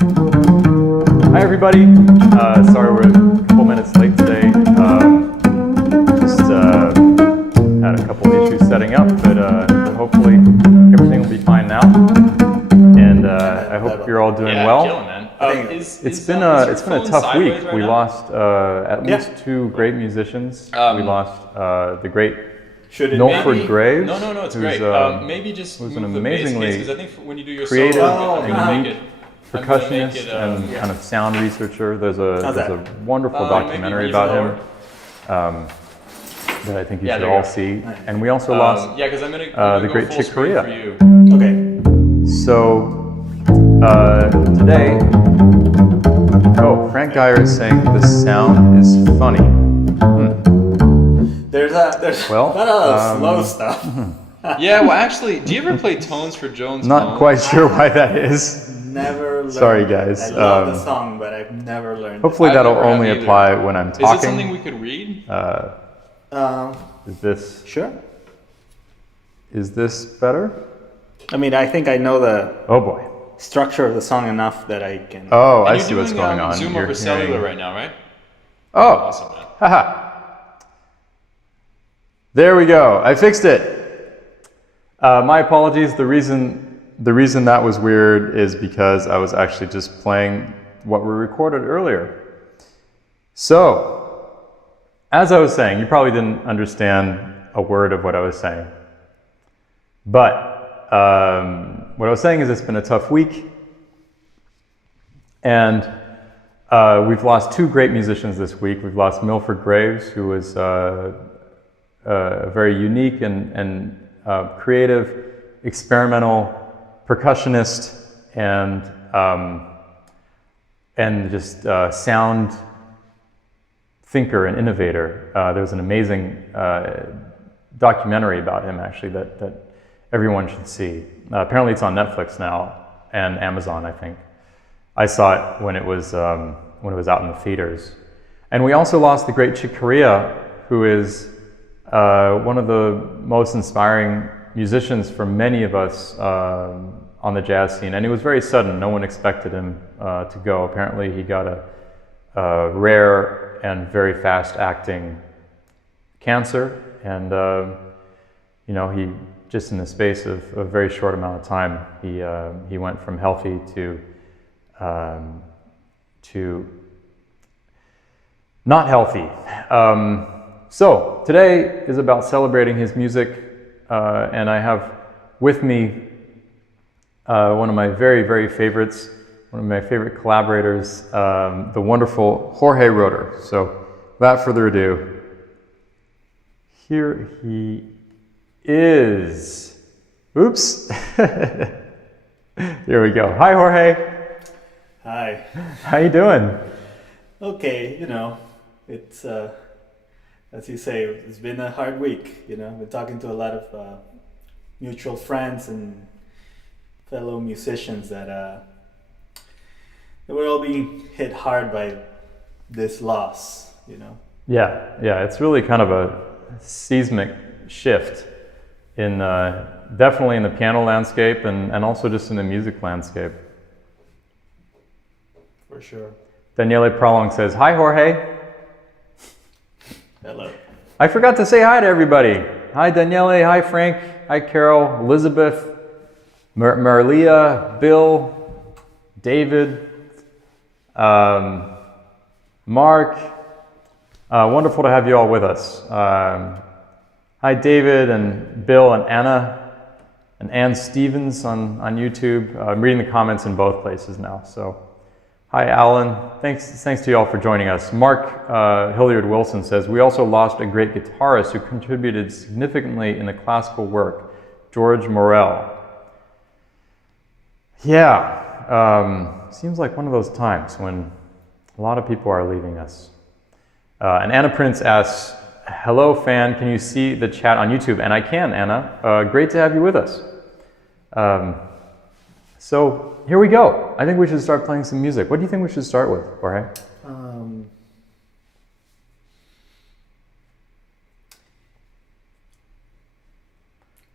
Hi everybody. Sorry we're a couple minutes late today. Just had a couple issues setting up, but hopefully everything will be fine now. And I hope you're all doing well. Killing, man. It's been a tough week. Right we now? lost at least two great musicians. We lost the great Should it Milford maybe, Graves. No, it's who's, great. Maybe just who's move an the bass amazingly case, because I think when you do your creative solo, I'm and gonna unique make it. I'm gonna make percussionist it, and kind of sound researcher. There's a wonderful maybe documentary he's about lower. him that I think you Yeah, should there you all go. see. Nice. And we also lost Yeah, because I'm gonna the go great full Chick screen Corea. for you. Okay. So today, Frank Geyer is saying the sound is funny. There's Well, not a slow stuff. Yeah, well, actually, do you ever play tones for Jones? Not Moan? quite sure why that is. Never learned. Sorry, guys. I love the song, but I've never learned. Hopefully I've that'll never had only either. apply when I'm talking. Is it something we could read? Is this Sure. better? I mean, I think I know the Oh boy. structure of the song enough that I can. Oh, I You're see what's doing, going on. Zoom You're over cellular hearing- right now, right? Oh, Awesome, man. haha. There we go. I fixed it. My apologies. The reason that was weird is because I was actually just playing what we recorded earlier. So, as I was saying, you probably didn't understand a word of what I was saying. But what I was saying is it's been a tough week, and we've lost two great musicians this week. We've lost Milford Graves, who was a very unique and creative, experimental percussionist and just sound thinker and innovator. There was an amazing documentary about him, actually, that everyone should see. Apparently it's on Netflix now and Amazon, I think. I saw it when it was out in the theaters. And we also lost the great Chick Corea, who is one of the most inspiring musicians for many of us on the jazz scene. And it was very sudden. No one expected him to go. Apparently he got a rare and very fast-acting cancer. And he just in the space of a very short amount of time, he went from healthy to not healthy. So today is about celebrating his music, and I have with me one of my very, very favorites, one of my favorite collaborators, the wonderful Jorge Roeder. So without further ado, here he is. Oops. Here we go. Hi, Jorge. Hi. How you doing? Okay, it's as you say, it's been a hard week. I've been talking to a lot of mutual friends and fellow musicians that we're all being hit hard by this loss. Yeah. It's really kind of a seismic shift in definitely in the piano landscape and also just in the music landscape. For sure. Daniele Prolong says, "Hi, Jorge." Hello. I forgot to say hi to everybody. Hi, Daniele. Hi, Frank. Hi, Carol, Elizabeth, Marlia, Bill, David, Mark. Wonderful to have you all with us. Hi, David and Bill and Anna and Ann Stevens on YouTube. I'm reading the comments in both places now. So, hi, Alan. Thanks to you all for joining us. Mark Hilliard Wilson says, "We also lost a great guitarist who contributed significantly in the classical work, George Morel." Yeah, seems like one of those times when a lot of people are leaving us. And Anna Prince asks, "Hello, fan. Can you see the chat on YouTube?" And I can, Anna. Great to have you with us. So here we go. I think we should start playing some music. What do you think we should start with, Jorge?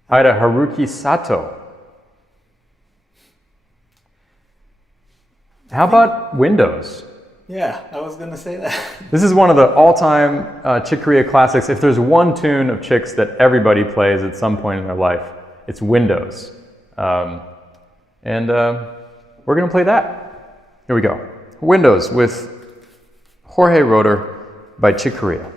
Hi to Haruki Sato. How about Windows? Yeah, I was gonna say that. This is one of the all-time Chick Corea classics. If there's one tune of Chick's that everybody plays at some point in their life, it's Windows. And we're gonna play that. Here we go. Windows with Jorge Roeder by Chick Corea.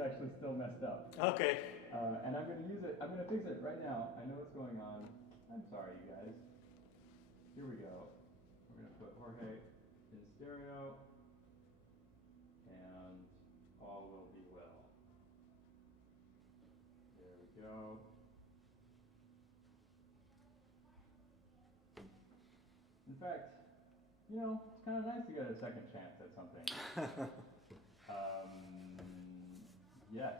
Actually still messed up. Okay. And I'm going to use it. I'm going to fix it right now. I know what's going on. I'm sorry, you guys. Here we go. We're going to put Jorge in stereo, and all will be well. There we go. In fact, you know, it's kind of nice to get a second chance at something. Yes.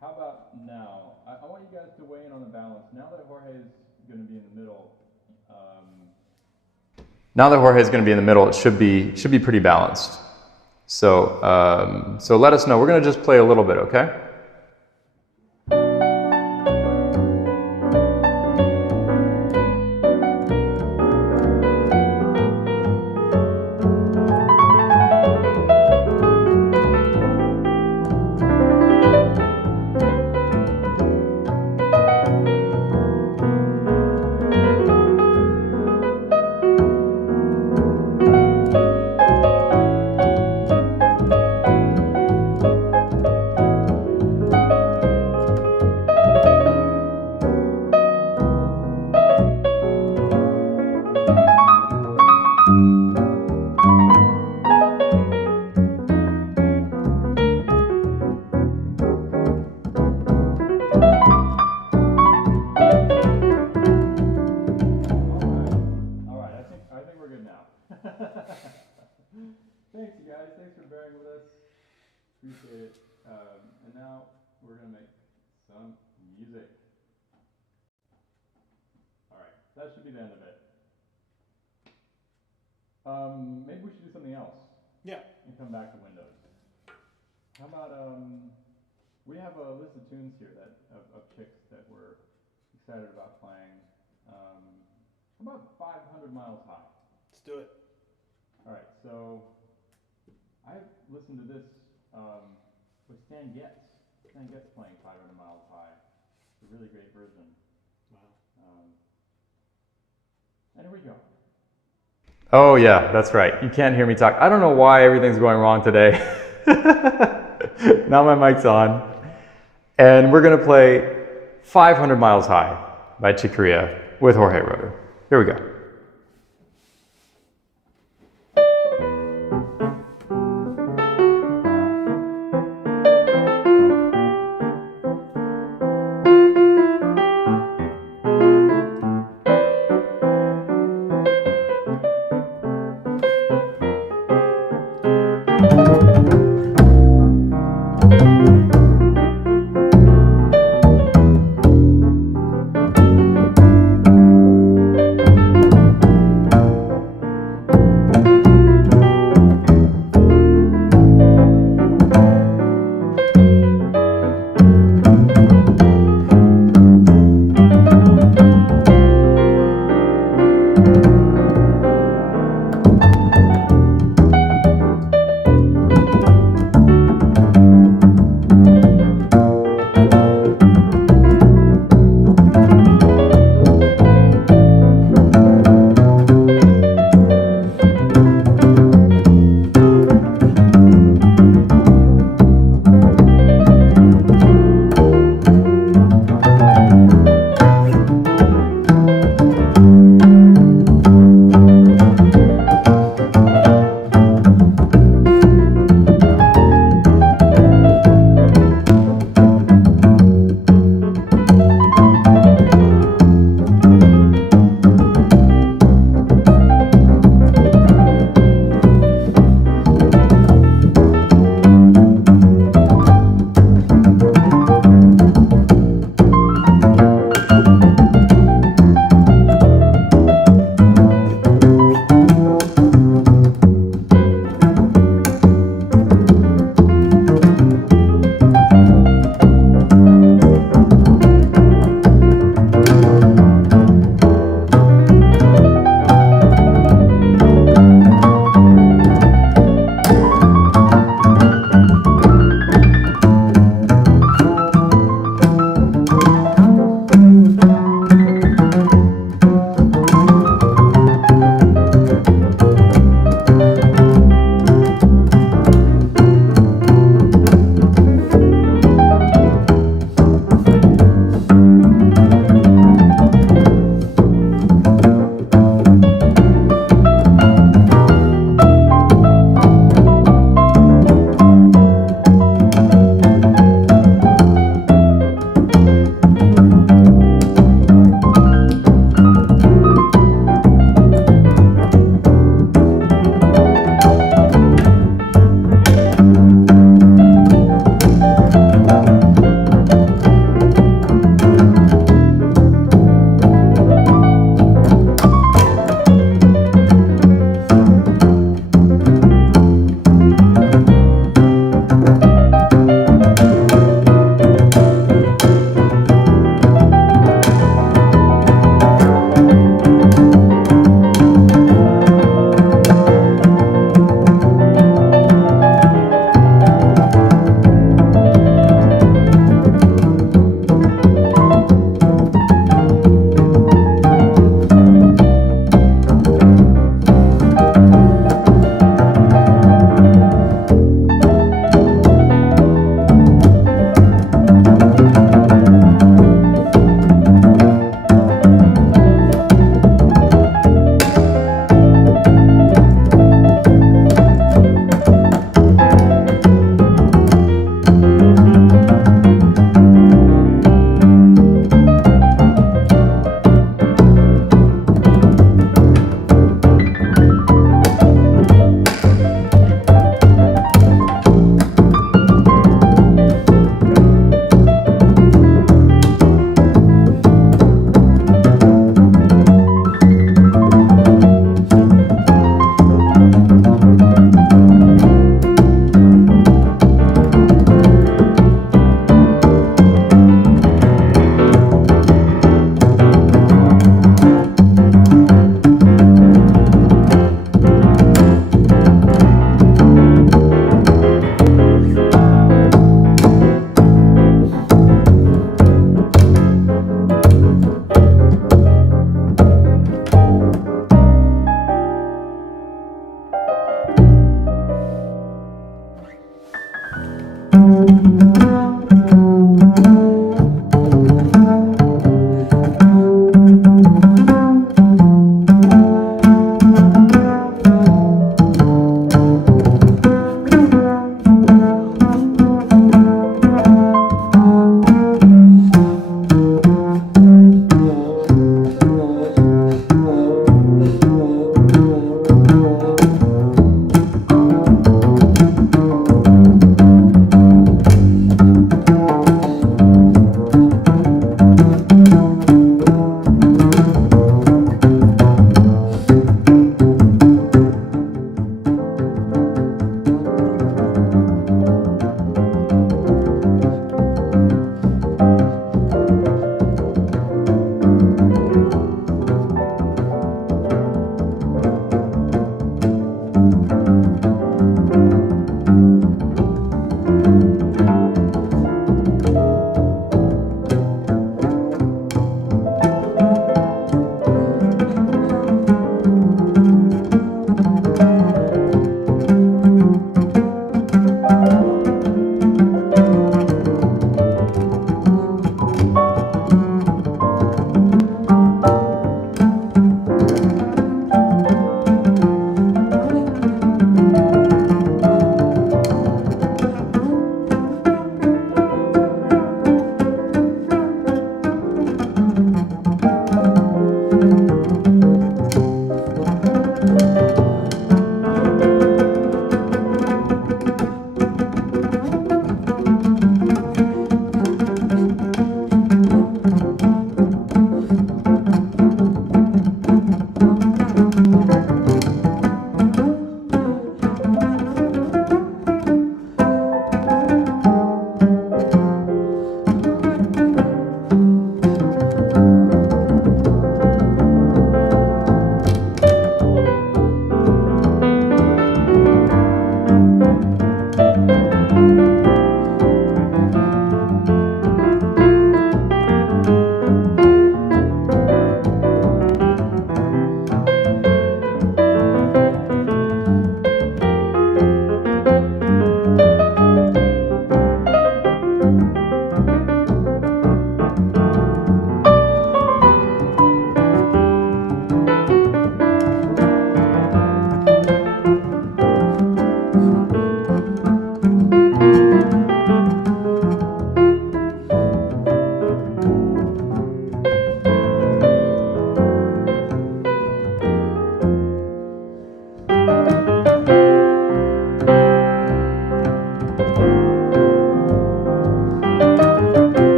How about now? I want you guys to weigh in on the balance. Now that Jorge is going to be in the middle, Now that Jorge is going to be in the middle, it should be pretty balanced. So so let us know. We're going to just play a little bit, okay? Thanks, you guys. Thanks for bearing with us. Appreciate it. And now we're going to make some music. All right, that should be the end of it. Maybe we should do something else. Yeah. And come back to Windows. How about we have a list of tunes here of Chicks that we're excited about playing. How about 500 Miles High? Let's do it. All right, so I've listened to this with Stan Getz. Stan Getz playing 500 Miles High. It's a really great version. Wow. And here we go. Oh yeah, that's right. You can't hear me talk. I don't know why everything's going wrong today. Now my mic's on. And we're going to play 500 Miles High by Chick Corea with Jorge Roeder. Here we go.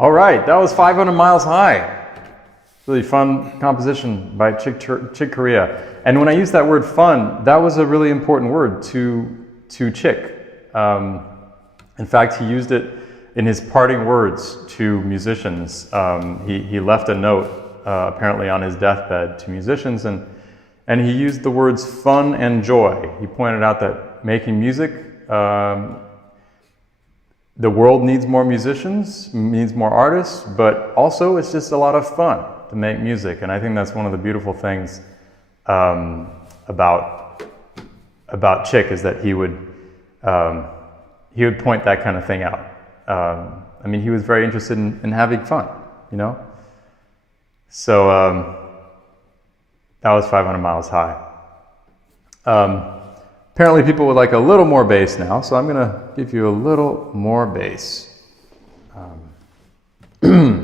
All right, that was 500 Miles High. Really fun composition by Chick Corea. And when I use that word fun, that was a really important word to Chick. In fact, he used it in his parting words to musicians. He left a note apparently on his deathbed to musicians, and he used the words fun and joy. He pointed out that making music, the world needs more musicians, needs more artists, but also it's just a lot of fun to make music. And I think that's one of the beautiful things about Chick, is that he would point that kind of thing out. I mean, he was very interested in having fun, you know? So that was 500 Miles High. Apparently people would like a little more bass now, so I'm going to give you a little more bass. Here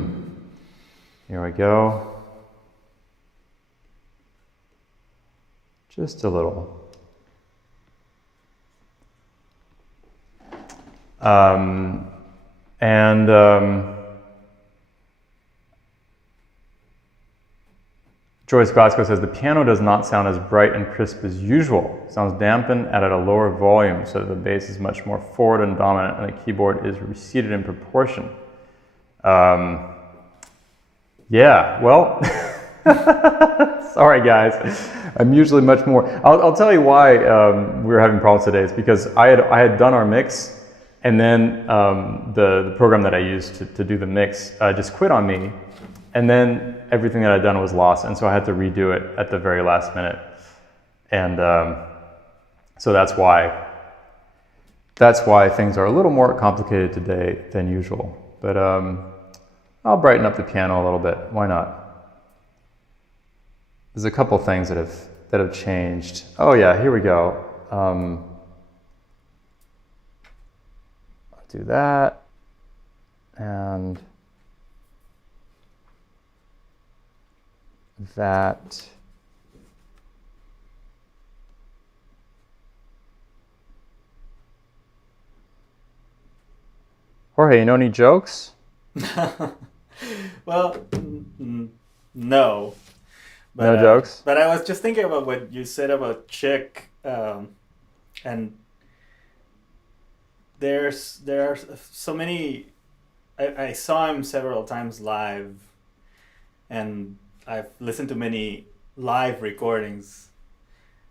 we go. Just a little. Joyce Glasgow says, the piano does not sound as bright and crisp as usual. It sounds dampened and at a lower volume, so that the bass is much more forward and dominant, and the keyboard is receded in proportion. Yeah, well, sorry guys. I'm usually much more. I'll tell you why we were having problems today. It's because I had done our mix, and then the program that I used to do the mix just quit on me. And then everything that I'd done was lost, and so I had to redo it at the very last minute. And so that's why things are a little more complicated today than usual. But I'll brighten up the piano a little bit. Why not? There's a couple things that have changed. Oh yeah, here we go. I'll do that, and that. Jorge, you know any jokes? Well, no. But, no jokes? But I was just thinking about what you said about Chick, and there are so many. I saw him several times live, and I've listened to many live recordings,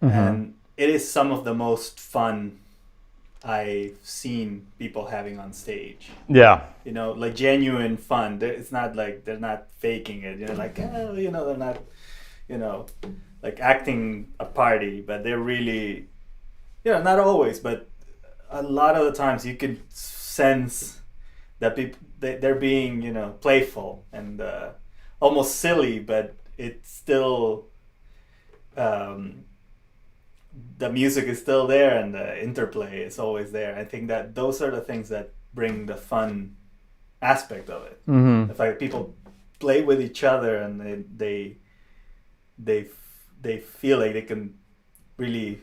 and it is some of the most fun I've seen people having on stage. Yeah. You know, like genuine fun. It's not like they're not faking it. You know, like, you know, they're not, you know, like acting a party, but they're really, you know, not always, but a lot of the times you can sense that they're being, you know, playful and almost silly, but it's still, the music is still there and the interplay is always there. I think that those are the things that bring the fun aspect of it. The fact that people play with each other and they feel like they can really,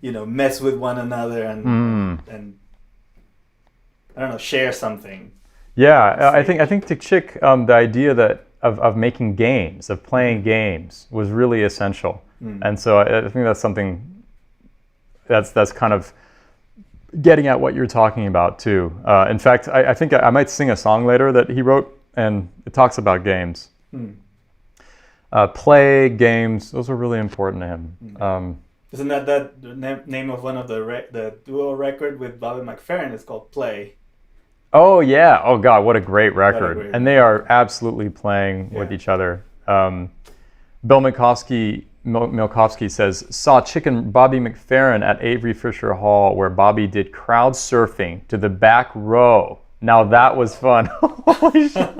you know, mess with one another and I don't know, share something. Yeah, I think to Chick, the idea that of making games, of playing games, was really essential. And so I think that's something that's kind of getting at what you're talking about too. In fact, I think I might sing a song later that he wrote, and it talks about games. Play, games, those are really important to him. Isn't that the name of one of the duo record with Bobby McFerrin? It's called Play. Oh yeah! Oh God, what a great record! And they are absolutely playing with each other. Bill Milkowski says, saw Chick and Bobby McFerrin at Avery Fisher Hall, where Bobby did crowd surfing to the back row. Now that was fun. Holy shit!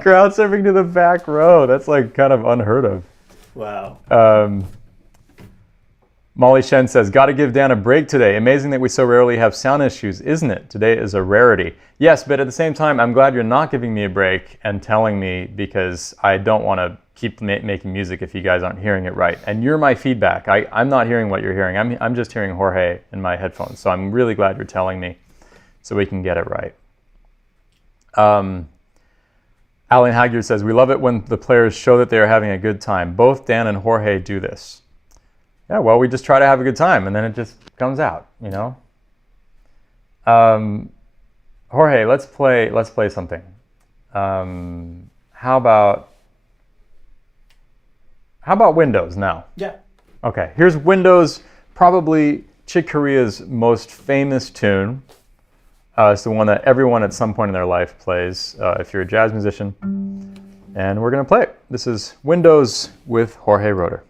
Crowd surfing to the back row. That's like kind of unheard of. Wow. Molly Shen says, got to give Dan a break today. Amazing that we so rarely have sound issues, isn't it? Today is a rarity. Yes, but at the same time, I'm glad you're not giving me a break and telling me, because I don't want to keep making music if you guys aren't hearing it right. And you're my feedback. I'm not hearing what you're hearing. I'm just hearing Jorge in my headphones. So I'm really glad you're telling me so we can get it right. Alan Hagyard says, we love it when the players show that they are having a good time. Both Dan and Jorge do this. Yeah, well, we just try to have a good time, and then it just comes out, you know? Jorge, let's play something. How about Windows now? Yeah. Okay, here's Windows, probably Chick Corea's most famous tune. It's the one that everyone at some point in their life plays if you're a jazz musician. And we're going to play it. This is Windows with Jorge Roeder.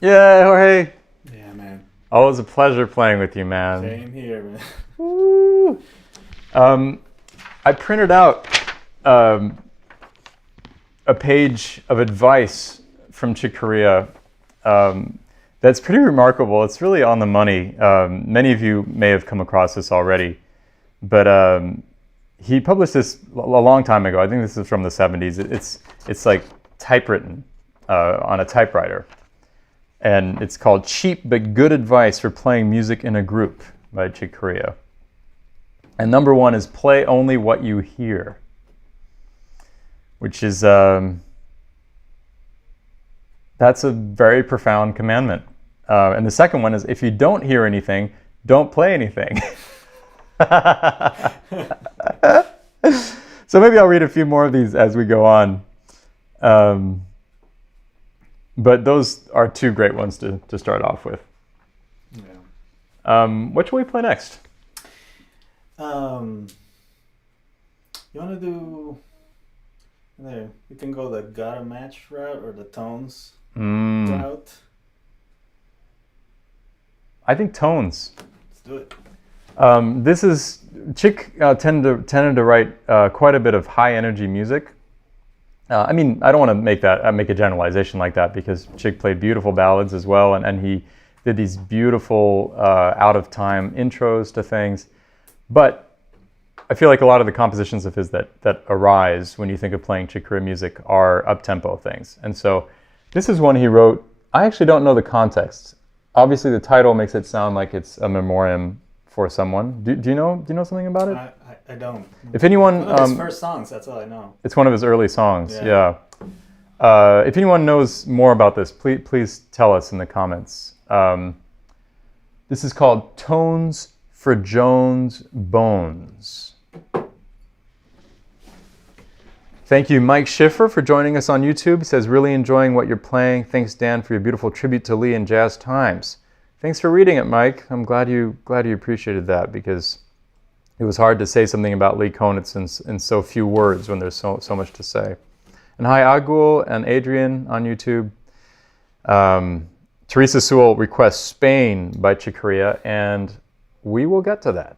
Yeah, Jorge. Yeah, man. Always a pleasure playing with you, man. Same here, man. Woo. I printed out a page of advice from Chick Corea that's pretty remarkable. It's really on the money. Many of you may have come across this already, but he published this a long time ago. I think this is from the 70s. It's like typewritten on a typewriter. And it's called Cheap But Good Advice for Playing Music in a Group by Chick Corea. And number one is play only what you hear, which is, that's a very profound commandment. And the second one is if you don't hear anything, don't play anything. So maybe I'll read a few more of these as we go on. But those are two great ones to start off with. Yeah. What should we play next? You want to do... There, we can go the gotta match route or the tones route. I think tones. Let's do it. This is... Chick tended to write quite a bit of high energy music. I mean, I don't want to make a generalization like that because Chick played beautiful ballads as well, and he did these beautiful out-of-time intros to things. But I feel like a lot of the compositions of his that arise when you think of playing Chick Corea music are up-tempo things. And so this is one he wrote. I actually don't know the context. Obviously, the title makes it sound like it's a memoriam for someone. Do you know something about it? I don't. If anyone, One of his first songs, that's all I know. It's one of his early songs. Yeah. If anyone knows more about this, please tell us in the comments. This is called Tones for Jones Bones. Thank you, Mike Schiffer, for joining us on YouTube. He says, really enjoying what you're playing. Thanks, Dan, for your beautiful tribute to Lee and Jazz Times. Thanks for reading it, Mike. I'm glad you appreciated that because it was hard to say something about Lee Konitz in so few words when there's so much to say. And hi, Agul and Adrian on YouTube. Teresa Sewell requests Spain by Chick Corea, and we will get to that.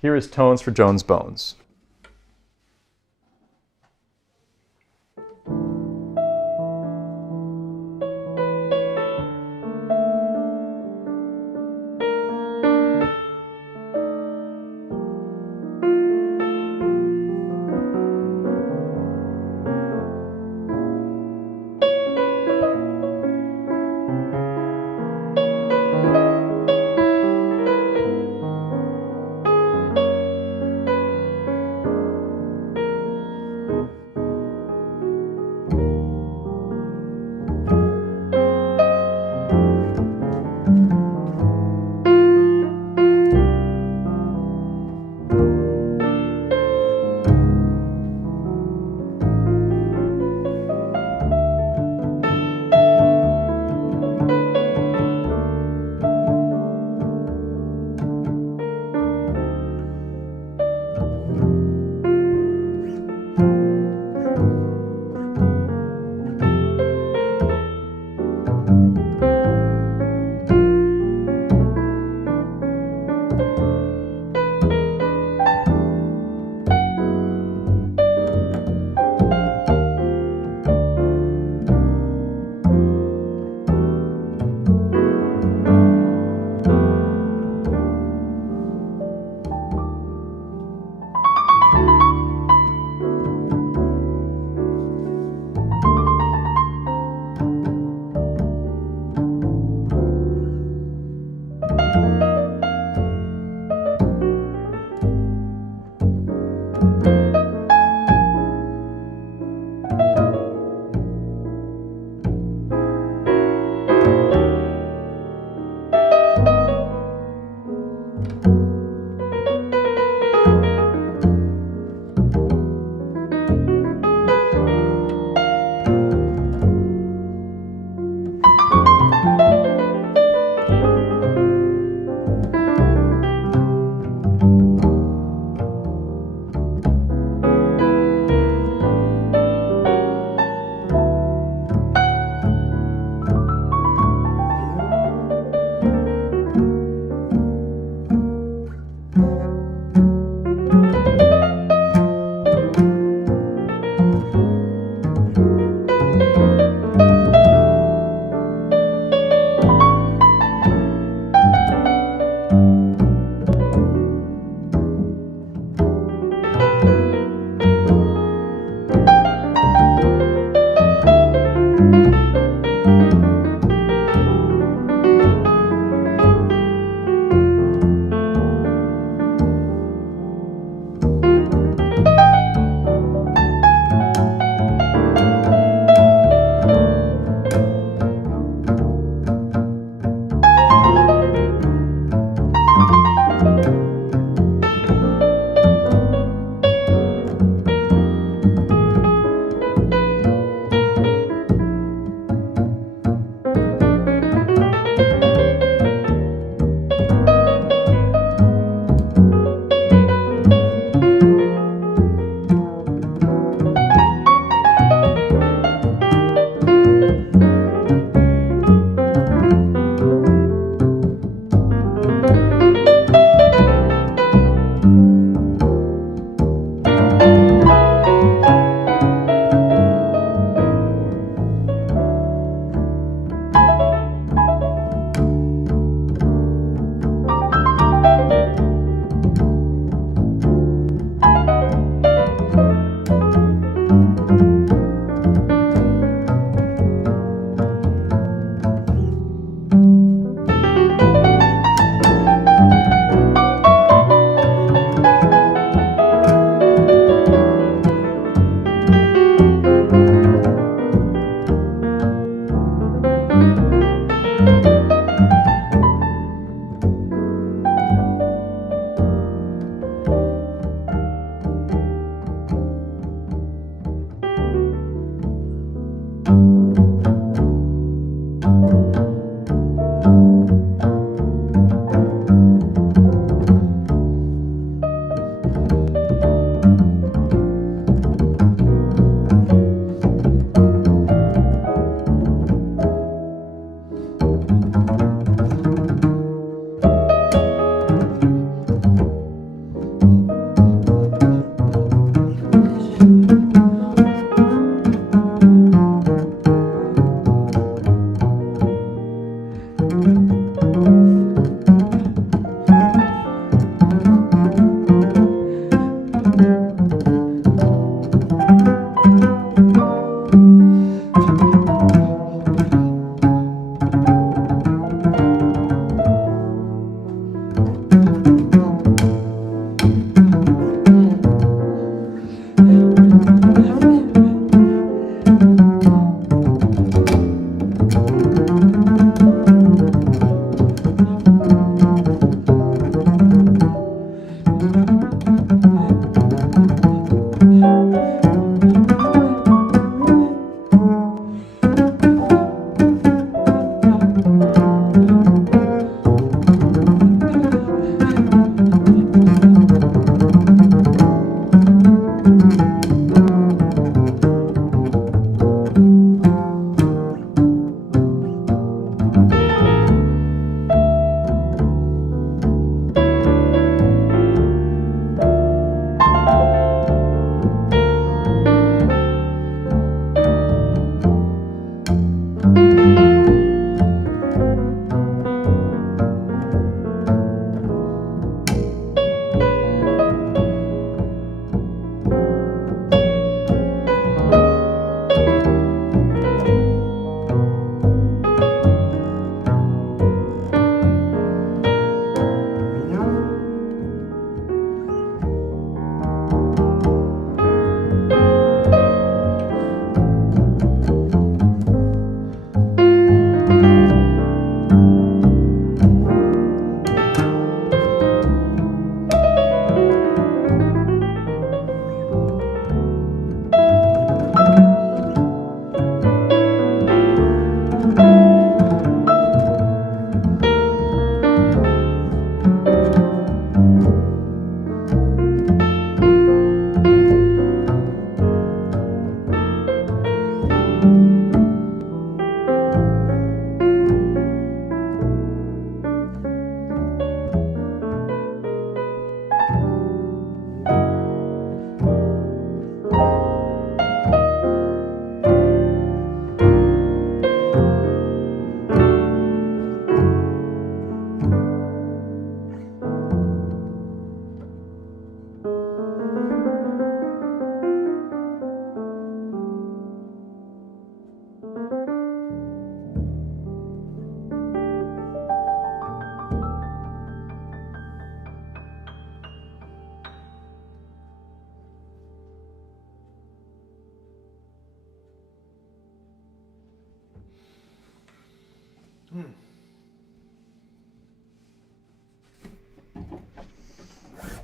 Here is Tones for Jones Bones.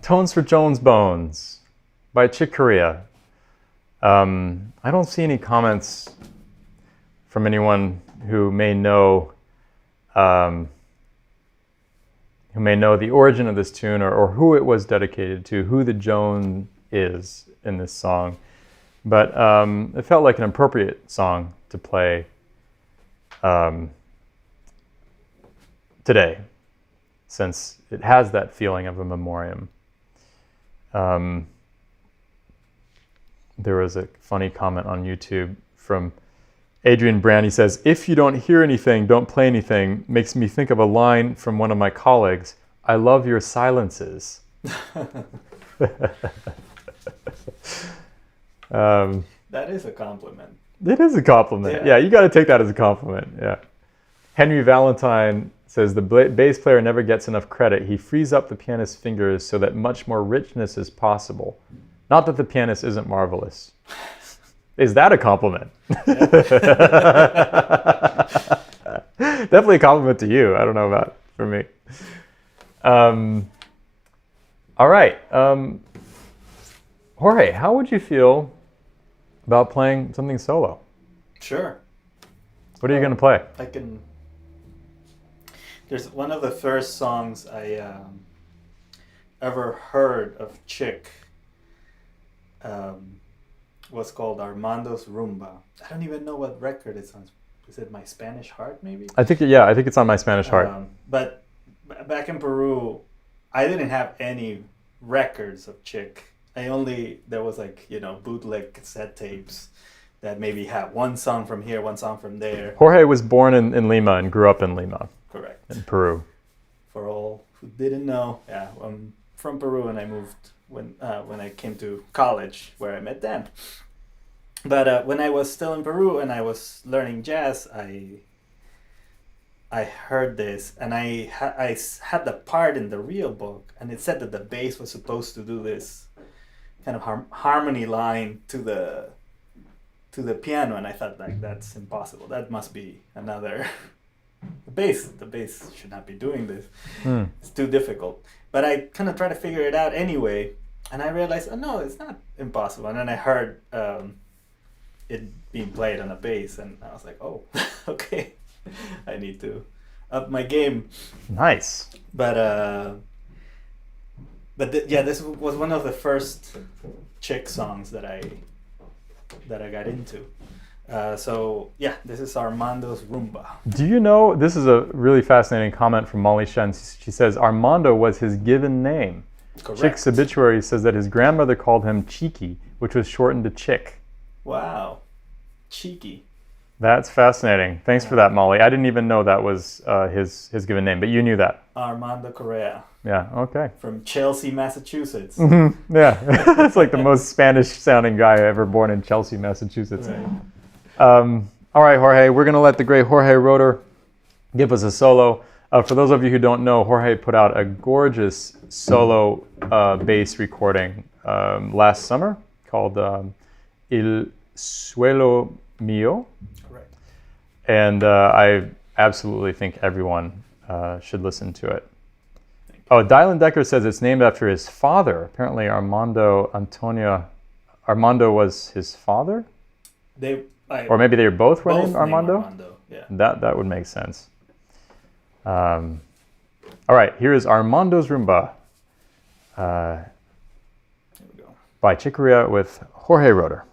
Tones for Jones Bones by Chick Corea. I don't see any comments from anyone who may know the origin of this tune or who it was dedicated to, who the Joan is in this song. But it felt like an appropriate song to play today, since it has that feeling of a memoriam. There was a funny comment on YouTube from Adrian Brand. He says, "If you don't hear anything, don't play anything. Makes me think of a line from one of my colleagues. I love your silences." That is a compliment. It is a compliment. Yeah, you got to take that as a compliment. Yeah. Henry Valentine says, "The bass player never gets enough credit. He frees up the pianist's fingers so that much more richness is possible. Not that the pianist isn't marvelous." Is that a compliment? Definitely a compliment to you. I don't know about for me. All right. Jorge, how would you feel about playing something solo? Sure. What are you going to play? I can. There's one of the first songs I ever heard of Chick. Was called Armando's Rumba. I don't even know what record it's on. Is it My Spanish Heart, maybe? I think it's on My Spanish Heart. But back in Peru, I didn't have any records of Chick. There was bootleg cassette tapes that maybe had one song from here, one song from there. Jorge was born in Lima and grew up in Lima. Correct. In Peru. For all who didn't know, I'm from Peru and I moved when I came to college where I met Dan. But when I was still in Peru and I was learning jazz, I heard this and I had the part in the real book, and it said that the bass was supposed to do this kind of harmony line to the piano, and I thought, like, that's impossible. That must be another the bass should not be doing this. It's too difficult. But I kind of tried to figure it out anyway, and I realized, oh no, it's not impossible. And then I heard it being played on a bass, and I was like, oh, okay, I need to up my game. Nice. But this was one of the first Chick songs that I got into. This is Armando's Rumba. Do you know, this is a really fascinating comment from Molly Shen. She says, Armando was his given name. Correct. Chick's obituary says that his grandmother called him Cheeky, which was shortened to Chick. Wow. Cheeky. That's fascinating. Thanks for that, Molly. I didn't even know that was his given name, but you knew that. Armando Corea. Yeah, okay. From Chelsea, Massachusetts. Mm-hmm. Yeah, it's like the most Spanish-sounding guy ever born in Chelsea, Massachusetts. Right. All right, Jorge, we're going to let the great Jorge Roeder give us a solo. For those of you who don't know, Jorge put out a gorgeous solo bass recording last summer called Il Suelo Mio. Correct. And I absolutely think everyone should listen to it. Oh, Dylan Decker says it's named after his father. Apparently Armando was his father? Or maybe they both were named Armando? Yeah. That would make sense. All right, here is Armando's Rumba Here we go. by Chick Corea with Jorge Roeder.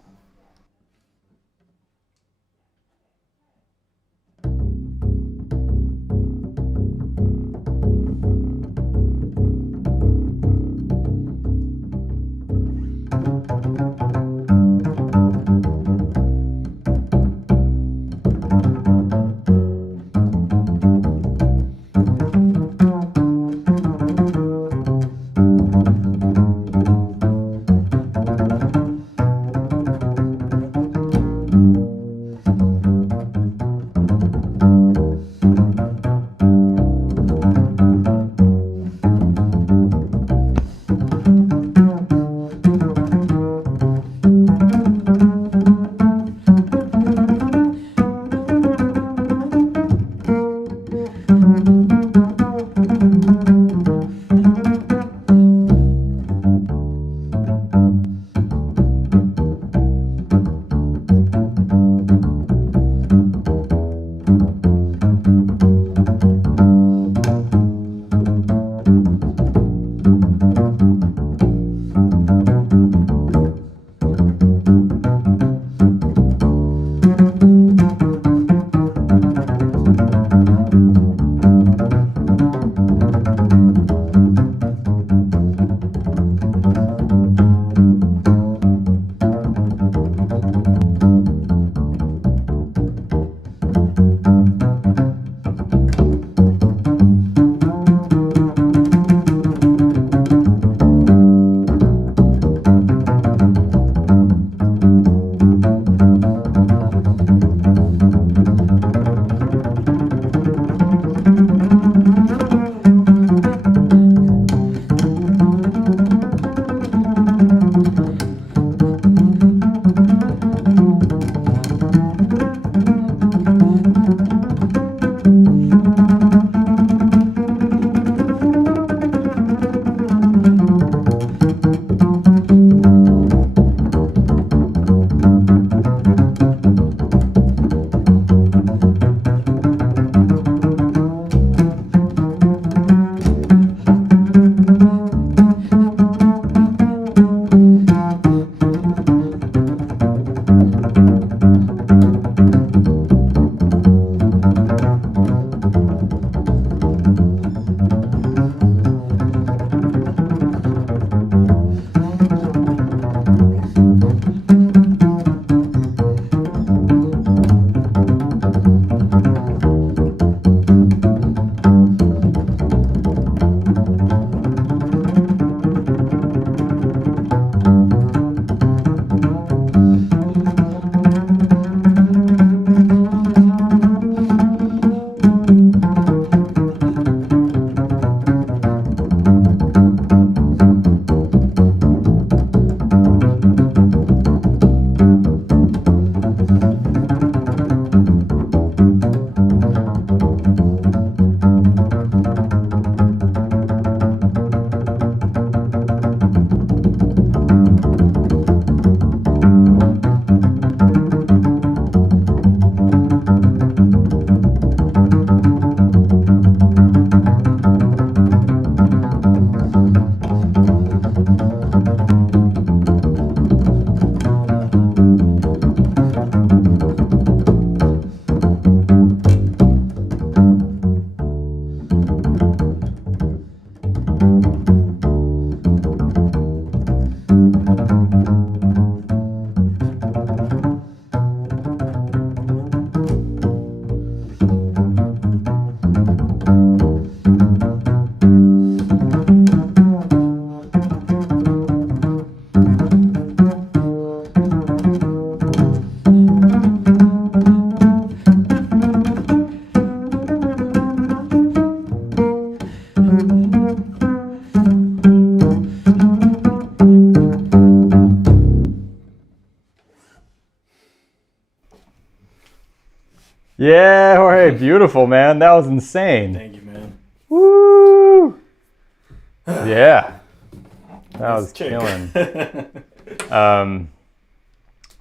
Yeah, Jorge, beautiful, man. That was insane. Thank you, man. Woo! Yeah, that was Chick. killing.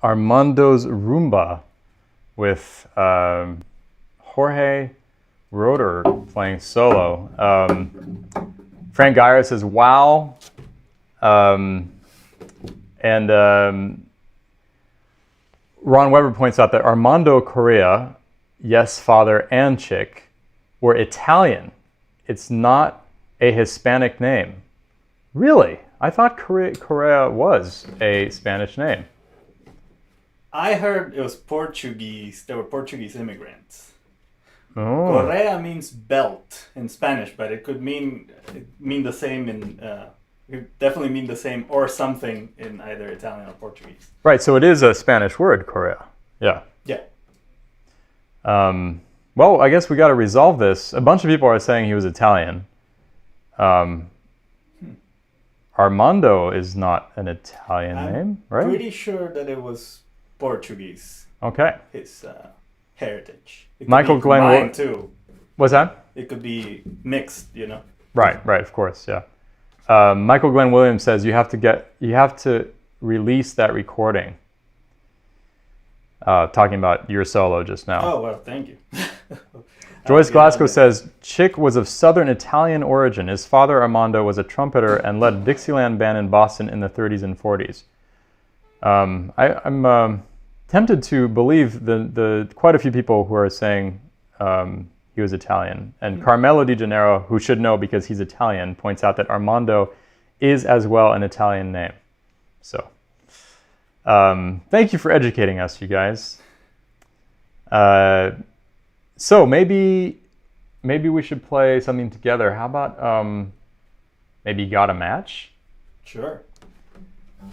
Armando's Roomba with Jorge Roeder playing solo. Frank Geyer says, wow. And Ron Weber points out that Armando Corea, yes, father and Chick, were Italian. It's not a Hispanic name. Really? I thought Corea was a Spanish name. I heard it was Portuguese. They were Portuguese immigrants. Oh. Correa means belt in Spanish, but it could mean the same in. It could definitely mean the same or something in either Italian or Portuguese. Right, so it is a Spanish word, Corea. Yeah. Yeah. Well, I guess we got to resolve this. A bunch of people are saying he was Italian. Armando is not an Italian name, right? Pretty sure that it was Portuguese. Okay. His heritage. It could Michael be Glenn combined too. What's that? It could be mixed, you know. Right, of course, yeah. Michael Glenn Williams says you have to release that recording. Talking about your solo just now. Oh well, thank you. Joyce Glasgow says Chick was of Southern Italian origin. His father Armando was a trumpeter and led a Dixieland band in Boston in the 30s and 40s. I'm tempted to believe the quite a few people who are saying he was Italian. And Carmelo Di Gennaro, who should know because he's Italian, points out that Armando is as well an Italian name. So thank you for educating us, you guys. So maybe we should play something together. How about maybe Got a Match? Sure.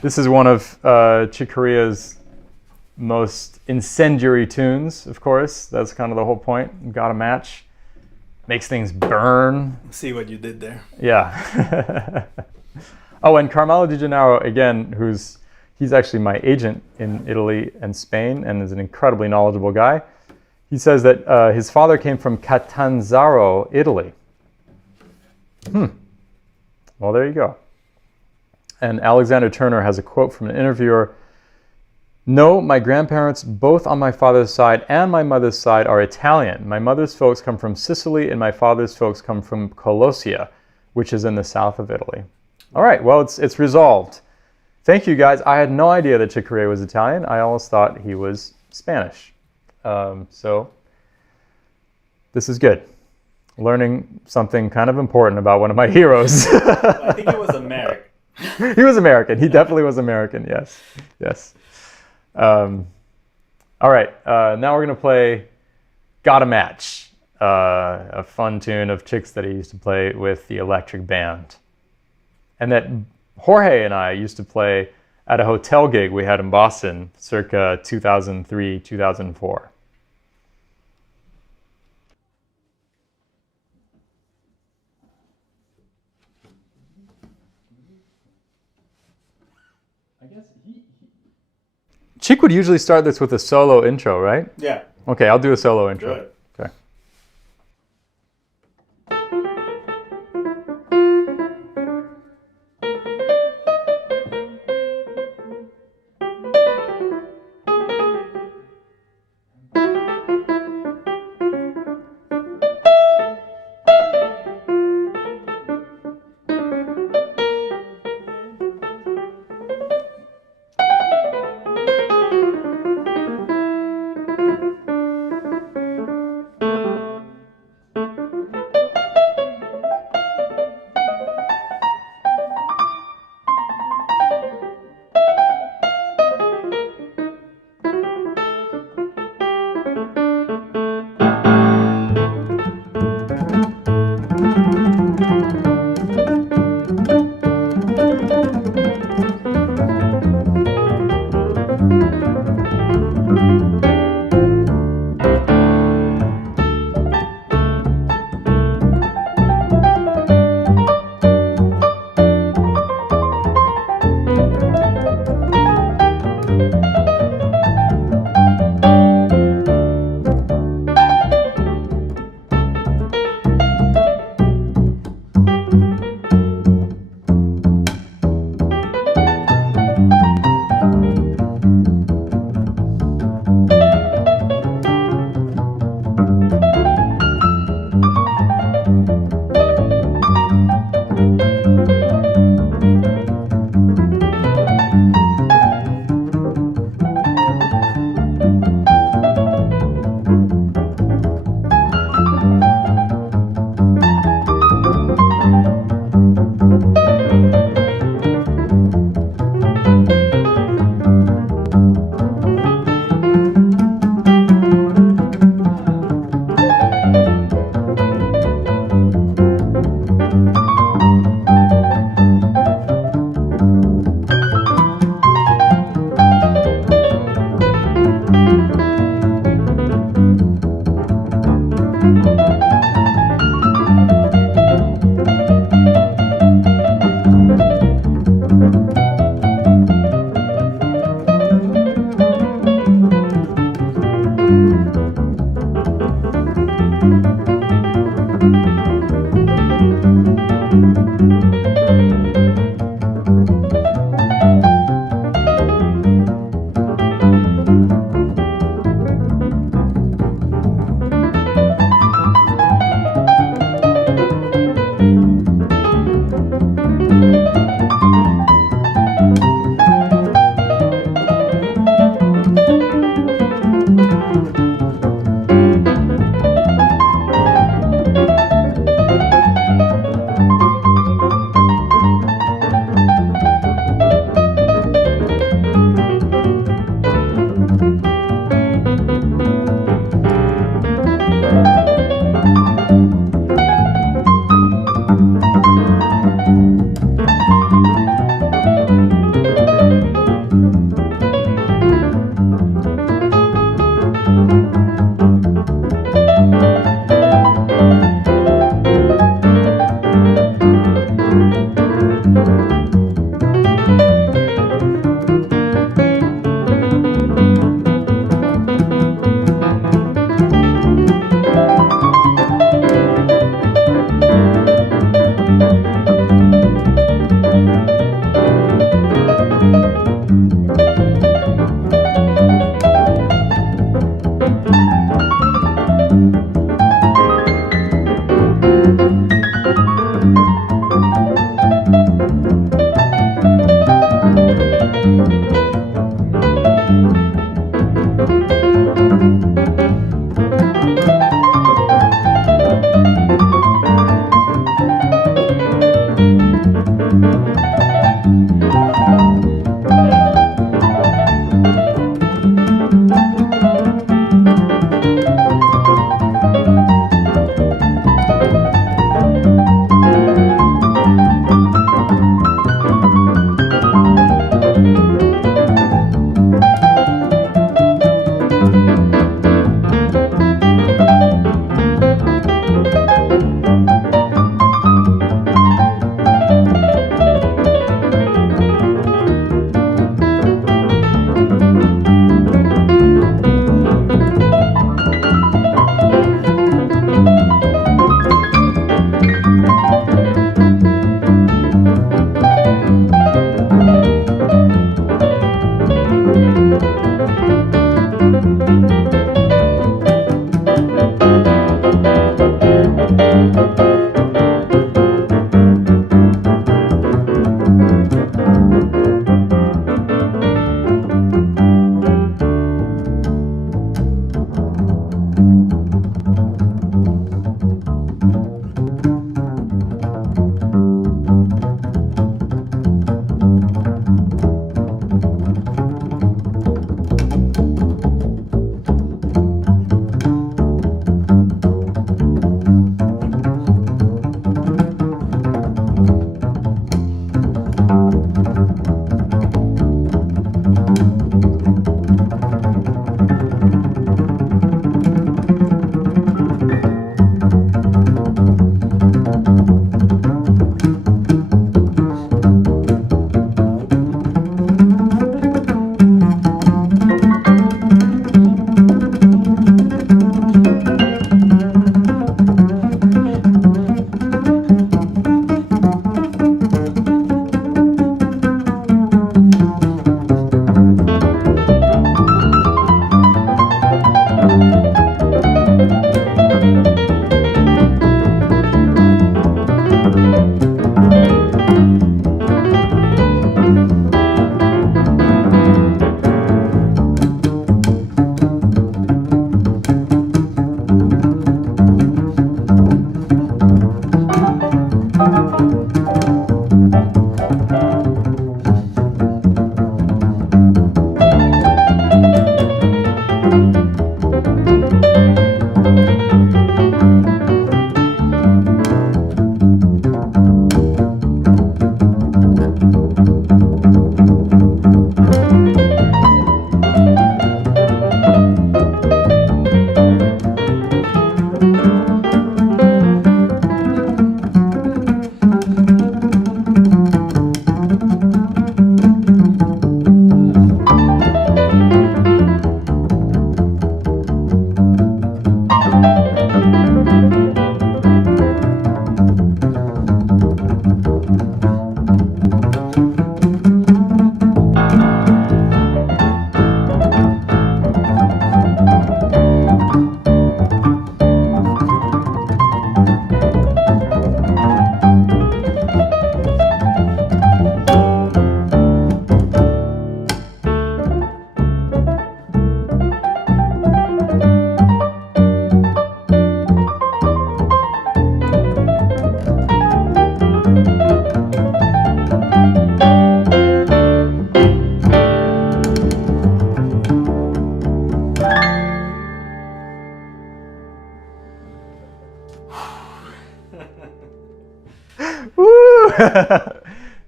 This is one of Chick Corea's most incendiary tunes, of course. That's kind of the whole point. Got a Match. Makes things burn. See what you did there. Yeah. Oh, and Carmelo Di Gennaro, again, he's actually my agent in Italy and Spain and is an incredibly knowledgeable guy. He says that his father came from Catanzaro, Italy. Well, there you go. And Alexander Turner has a quote from an interviewer. No, my grandparents, both on my father's side and my mother's side, are Italian. My mother's folks come from Sicily and my father's folks come from Colossia, which is in the south of Italy. All right, well, it's resolved. Thank you, guys. I had no idea that Chick Corea was Italian. I always thought he was Spanish. So this is good. Learning something kind of important about one of my heroes. I think he was American. He was American. He definitely was American. Yes. All right. Now we're going to play Got a Match, a fun tune of Chick's that he used to play with the Electric Band. And that Jorge and I used to play at a hotel gig we had in Boston circa 2003, 2004. Chick would usually start this with a solo intro, right? Yeah. Okay, I'll do a solo intro. Good. Okay.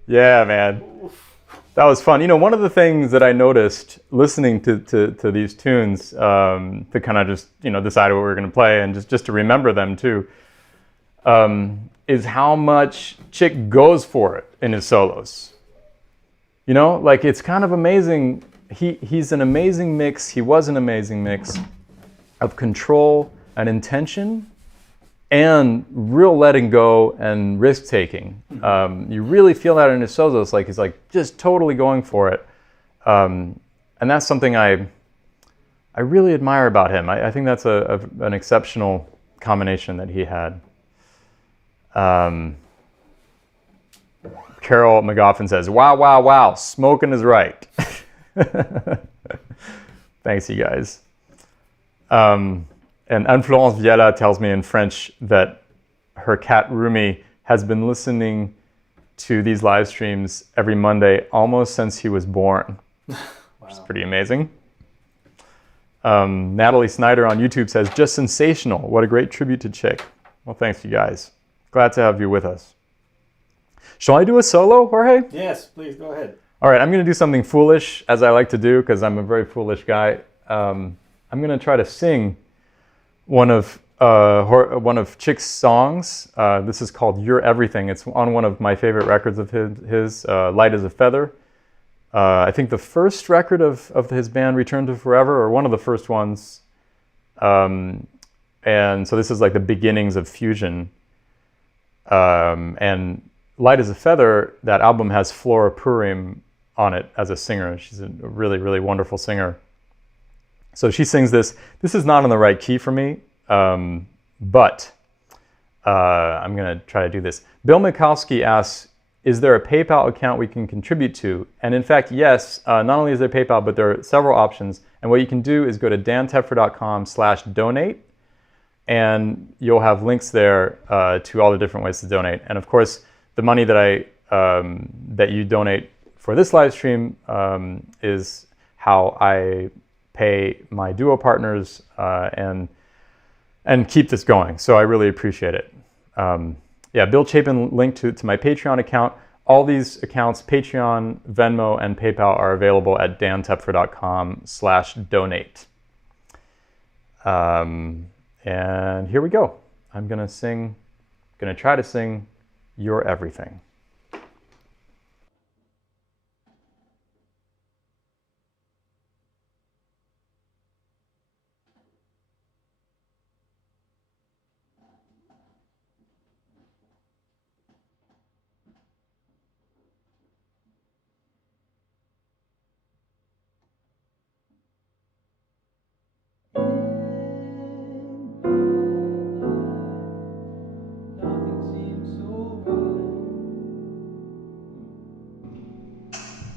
Yeah, man. That was fun. You know, one of the things that I noticed listening to these tunes, to kind of just, you know, decide what we were going to play and just to remember them too, is how much Chick goes for it in his solos. You know, like it's kind of amazing. He's an amazing mix. He was an amazing mix of control and intention and real letting go and risk taking. You really feel that in his solos, like he's like just totally going for it. And that's something I really admire about him. I think that's an exceptional combination that he had. Carol McGoffin says, wow, wow, wow, smoking is right. Thanks, you guys. And Anne-Florence Viella tells me in French that her cat Rumi has been listening to these live streams every Monday almost since he was born, Wow. which is pretty amazing. Natalie Snyder on YouTube says, just sensational. What a great tribute to Chick. Well, thanks, you guys. Glad to have you with us. Shall I do a solo, Jorge? Yes, please go ahead. All right, I'm going to do something foolish, as I like to do, because I'm a very foolish guy. I'm going to try to sing one of Chick's songs. This is called "You're Everything." It's on one of my favorite records of his "Light as a Feather." I think the first record of his band, Return to Forever, or one of the first ones. And so this is like the beginnings of fusion. And Light as a Feather, that album has Flora Purim on it as a singer. She's a really, really wonderful singer. So she sings this. This is not in the right key for me, but I'm going to try to do this. Bill Mikowski asks, is there a PayPal account we can contribute to? And in fact, yes, not only is there PayPal, but there are several options. And what you can do is go to dantepfer.com/donate, and you'll have links there to all the different ways to donate. And of course, the money that that you donate for this live stream is how I pay my duo partners and keep this going. So I really appreciate it. Yeah, Bill Chapin linked to my Patreon account. All these accounts, Patreon, Venmo, and PayPal, are available at dantepfer.com/donate. And here we go. I'm gonna try to sing "You're Everything."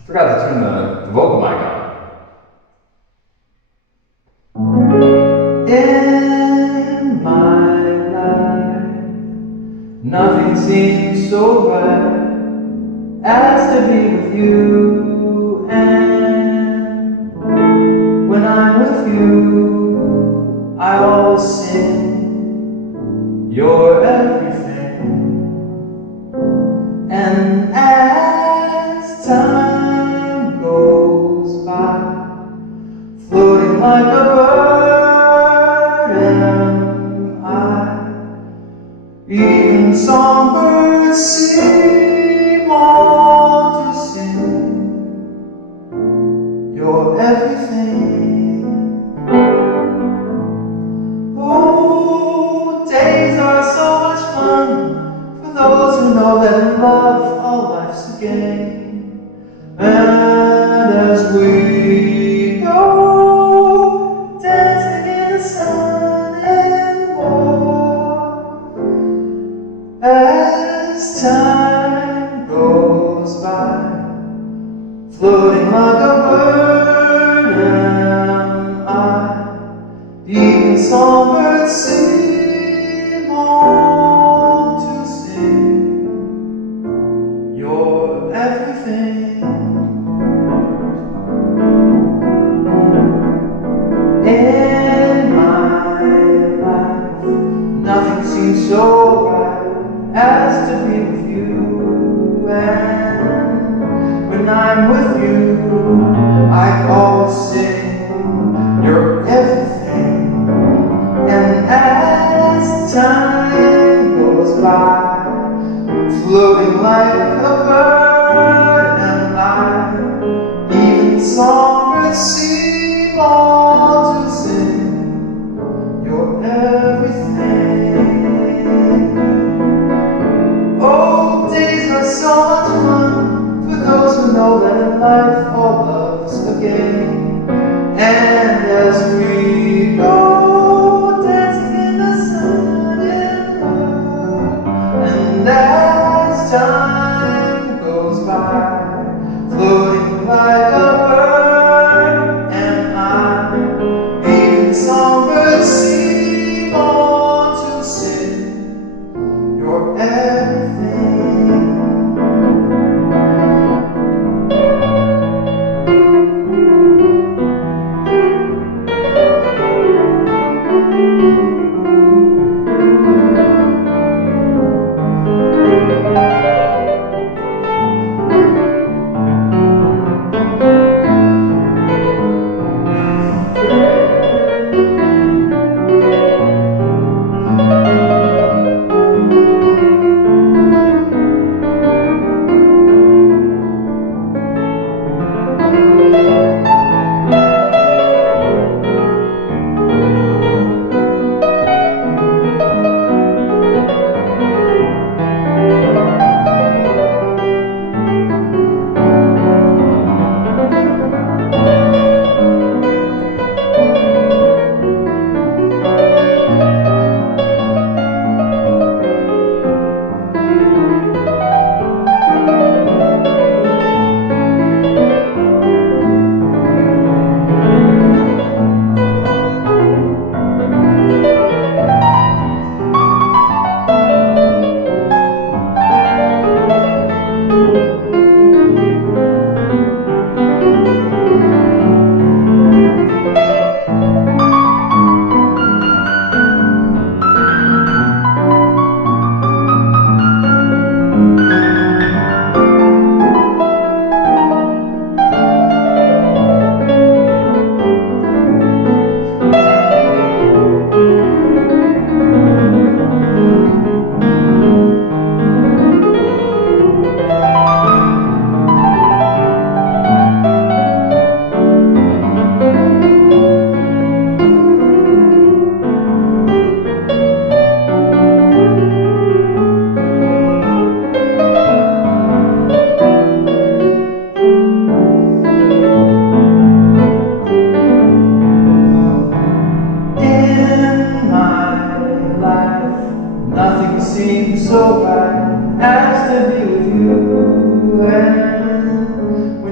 Forgot to turn the vocal mic on. In my life, nothing seems so right as to be with you, and when I'm with you, I always sing, you're everything. And as time goes by, floating like a bird am I. Even songbirds seem all to sing, you're everything. Oh, days are so much fun for those who know that in love all life's a game. And as we go dancing in the sun and warm, as time goes by, floating like a bird am I. Even songbirds seem all to sing, you're everything. In my life, nothing seems so right as to be with you, and when I'm with you, I always sing, you're everything. And as time goes by, floating like a bird am I. Even songbirds seem all to sing, you're everything. Oh, days are so much fun for those who know that in life all love's a game. And as we go dancing in the sun and love, and as time goes by, floating like a bird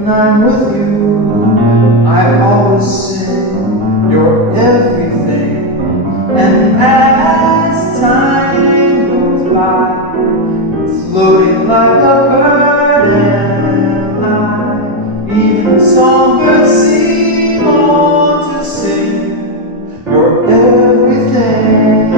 When I'm with you, I always sing, you're everything. And as time goes by, floating like a bird and I, even songbirds seem all to sing, you're everything.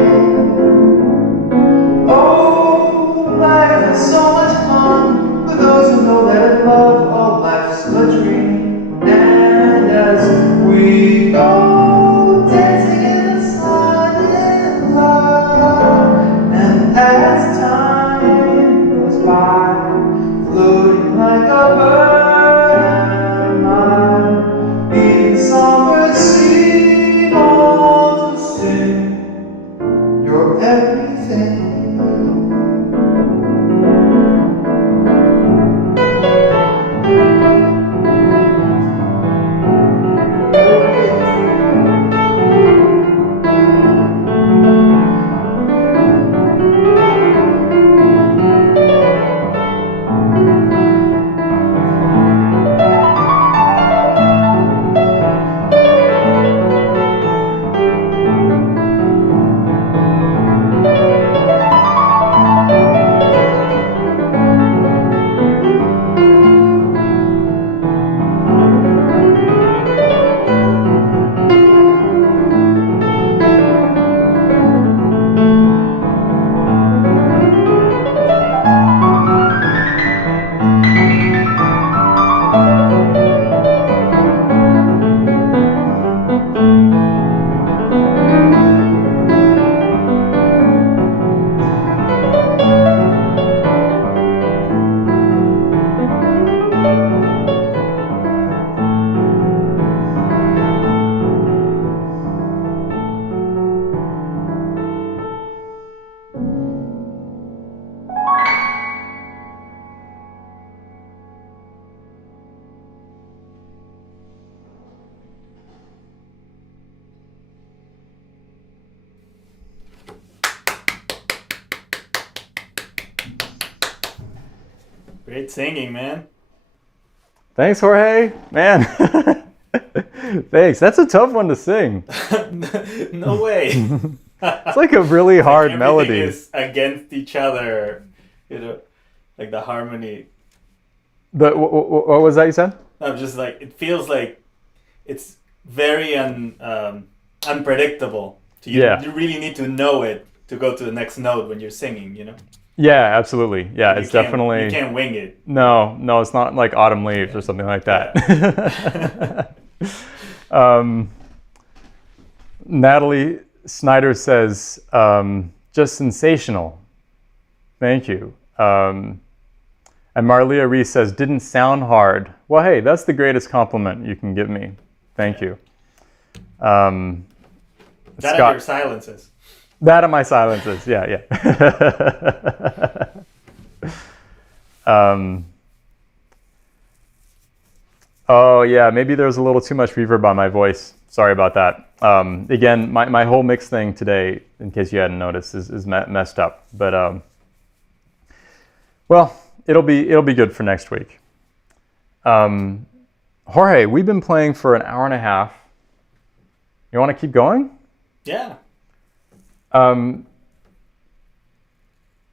Oh, life is so much fun for those who know that in love all life's a dream. And as we go dancing in the sun in love, and as time goes by, floating like a bird and I, even songbirds seem all to sing, you're everything. Great singing, man. Thanks, Jorge. Man. Thanks. That's a tough one to sing. No way. It's like a really hard Everything melody. is against each other, you know, like the harmony. But what was that you said? I'm just like, it feels like it's very unpredictable. So you really need to know it to go to the next note when you're singing, you know? Yeah, absolutely. Yeah, You it's definitely... You can't wing it. No, it's not like Autumn Leaves or something like that. Natalie Snyder says, just sensational. Thank you. And Marlia Reese says, didn't sound hard. Well, hey, that's the greatest compliment you can give me. Thank you. That Scott, are your silences. that are my silences. Yeah. Oh, yeah, maybe there was a little too much reverb on my voice. Sorry about that. Again, my whole mix thing today, in case you hadn't noticed, is messed up. But, well, it'll be good for next week. Jorge, we've been playing for an hour and a half. You want to keep going? Yeah.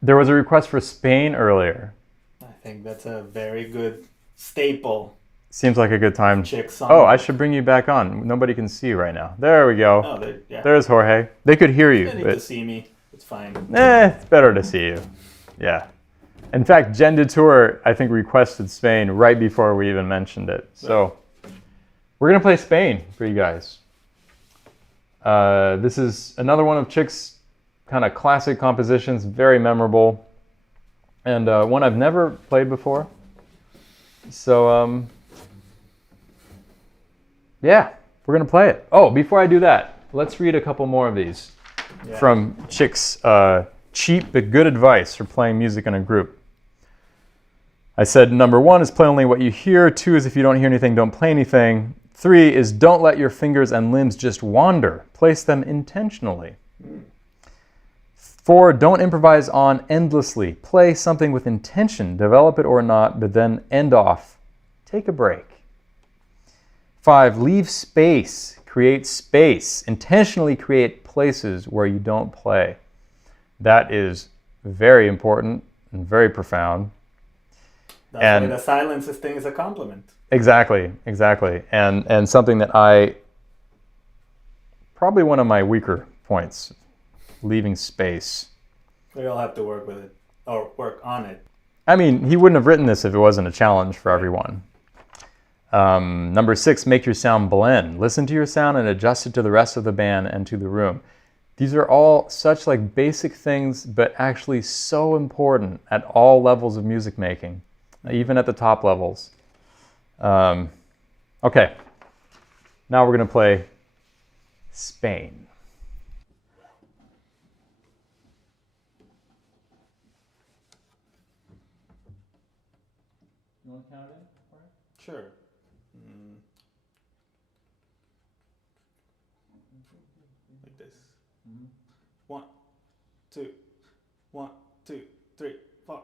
There was a request for Spain earlier. I think that's a very good staple. Seems like a good time. Chick song. Oh, I should bring you back on. Nobody can see right now. There we go. Oh, yeah. There's Jorge. They could hear you. They need But, to see me. It's fine. it's better to see you. Yeah. In fact, Jen Detour, I think, requested Spain right before we even mentioned it. So we're going to play Spain for you guys. This is another one of Chick's kind of classic compositions, very memorable, and one I've never played before. So, yeah, we're going to play it. Oh, before I do that, let's read a couple more of these from Chick's cheap but good advice for playing music in a group. I said, number 1 is play only what you hear. 2 is if you don't hear anything, don't play anything. 3 is don't let your fingers and limbs just wander. Place them intentionally. 4, don't improvise on endlessly. Play something with intention, develop it or not, but then end off take a break. 5, leave space. Create space. Intentionally create places where you don't play. That is very important and very profound. That's why the silences thing is a compliment. Exactly, exactly. And something that probably one of my weaker points, leaving space. We all have to work with it, or work on it. I mean, he wouldn't have written this if it wasn't a challenge for everyone. Number 6, make your sound blend. Listen to your sound and adjust it to the rest of the band and to the room. These are all such like basic things, but actually so important at all levels of music making, even at the top levels. Okay, now we're going to play Spain. You want to count it in? Sure. 1, 2, 1, 2, 3, 4.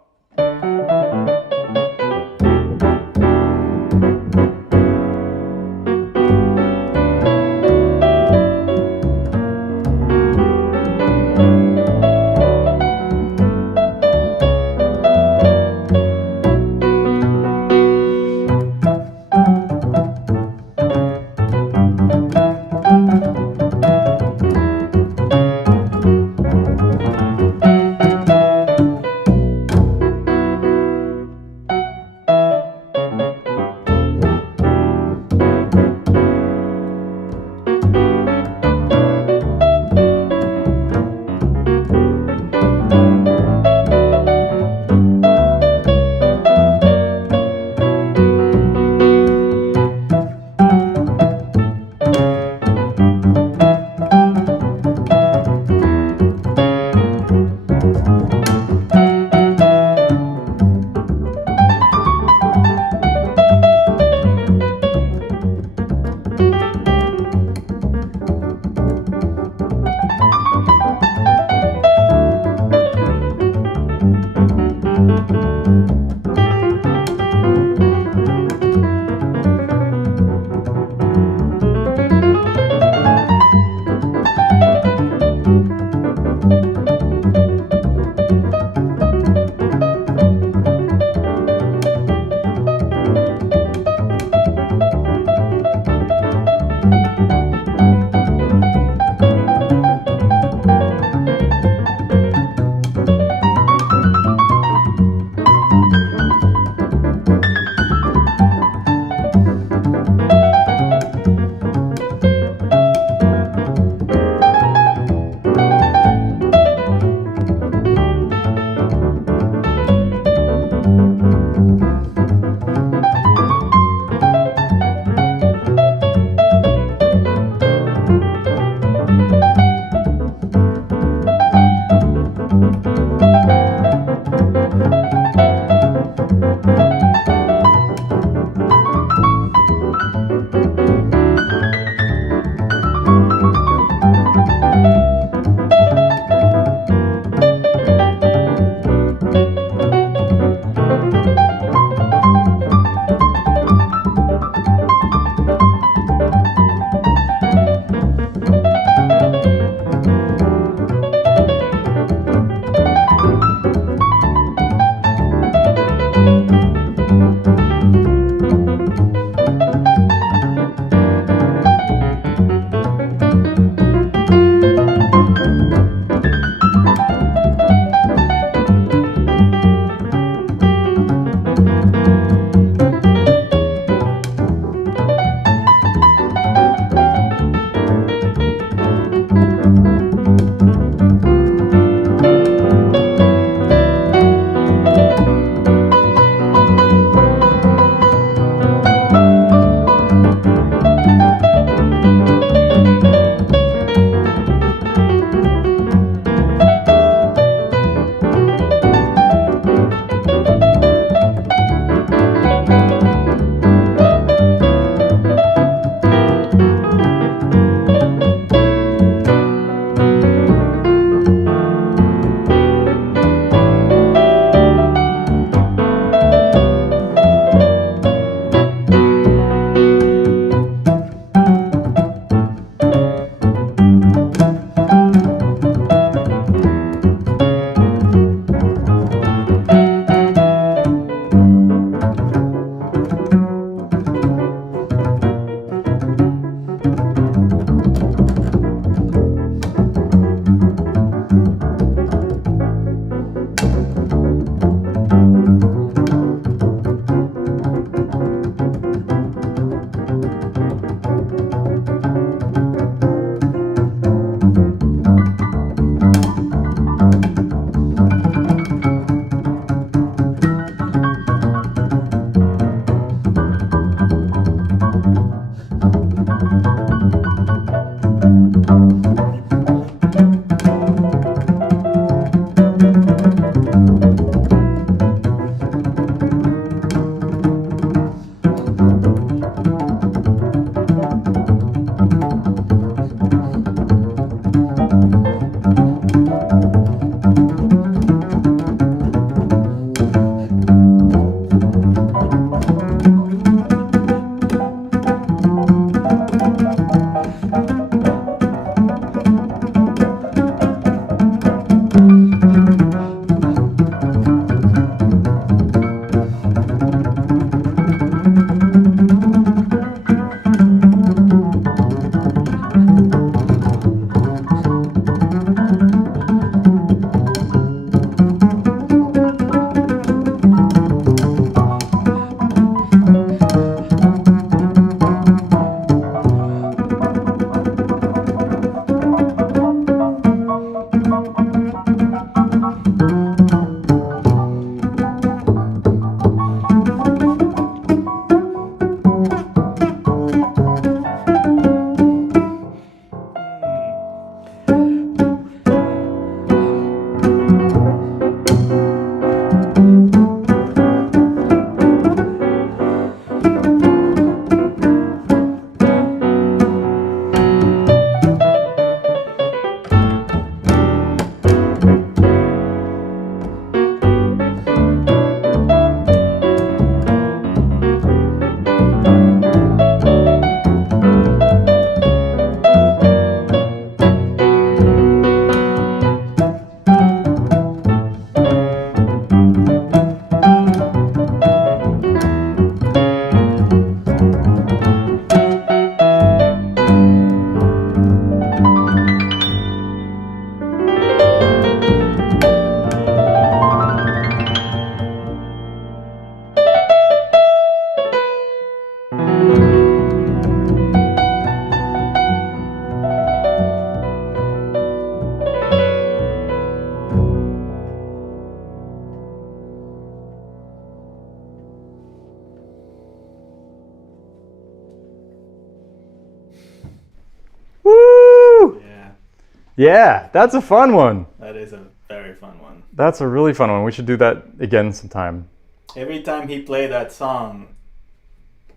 Yeah, that's a fun one. That is a very fun one. That's a really fun one. We should do that again sometime. Every time he played that song,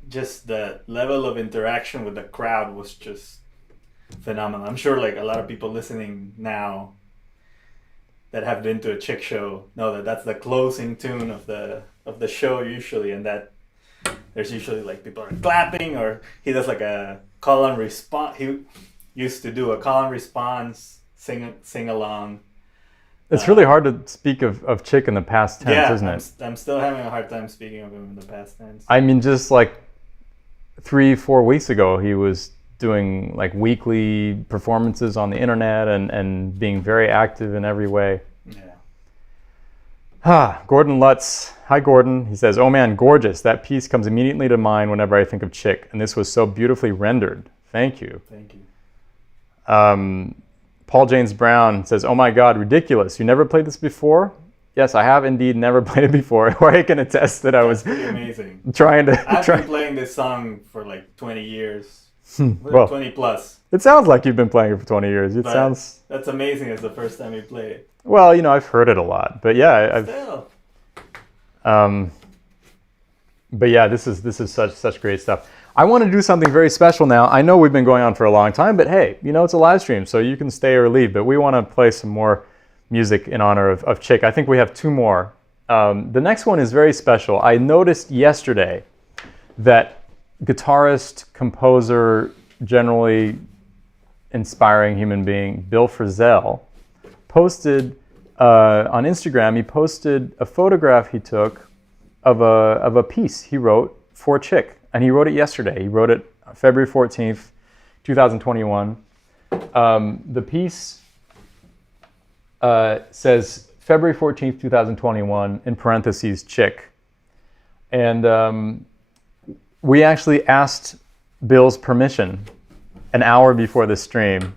just the level of interaction with the crowd was just phenomenal. I'm sure like a lot of people listening now that have been to a Chick show know that that's the closing tune of the show usually, and that there's usually like people are clapping, or he does like a call and response. He used to do a call and response sing along. It's really hard to speak of Chick in the past tense, isn't it? I'm still having a hard time speaking of him in the past tense. I mean, just like 3-4 weeks ago, he was doing like weekly performances on the internet and being very active in every way. Yeah. Gordon Lutz. Hi, Gordon. He says, "Oh man, gorgeous. That piece comes immediately to mind whenever I think of Chick, and this was so beautifully rendered. Thank you." Thank you. Paul James Brown says, "Oh my God, ridiculous. You never played this before?" Yes, I have indeed never played it before. Or I can attest that I was Pretty amazing. trying to... I've been playing this song for like 20 years. Well, 20 plus. it sounds like you've been playing it for 20 years. It But sounds... That's amazing. It's the first time you play it. Well, you know, I've heard it a lot. But yeah, I've... Still. But yeah, this is such great stuff. I want to do something very special now. I know we've been going on for a long time, but hey, you know, it's a live stream, so you can stay or leave. But we want to play some more music in honor of Chick. I think we have 2 more. The next one is very special. I noticed yesterday that guitarist, composer, generally inspiring human being, Bill Frisell, posted on Instagram, he posted a photograph he took of a piece he wrote for Chick. And he wrote it yesterday. He wrote it February 14th, 2021. The piece says February 14th, 2021, in parentheses, Chick. And we actually asked Bill's permission an hour before the stream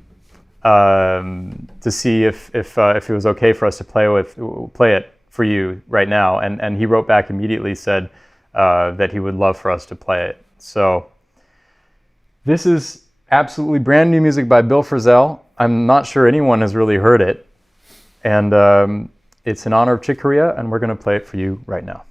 to see if it was okay for us to play it for you right now. And he wrote back immediately, said that he would love for us to play it. So this is absolutely brand new music by Bill Frisell. I'm not sure anyone has really heard it. And it's in honor of Chick Corea, and we're going to play it for you right now.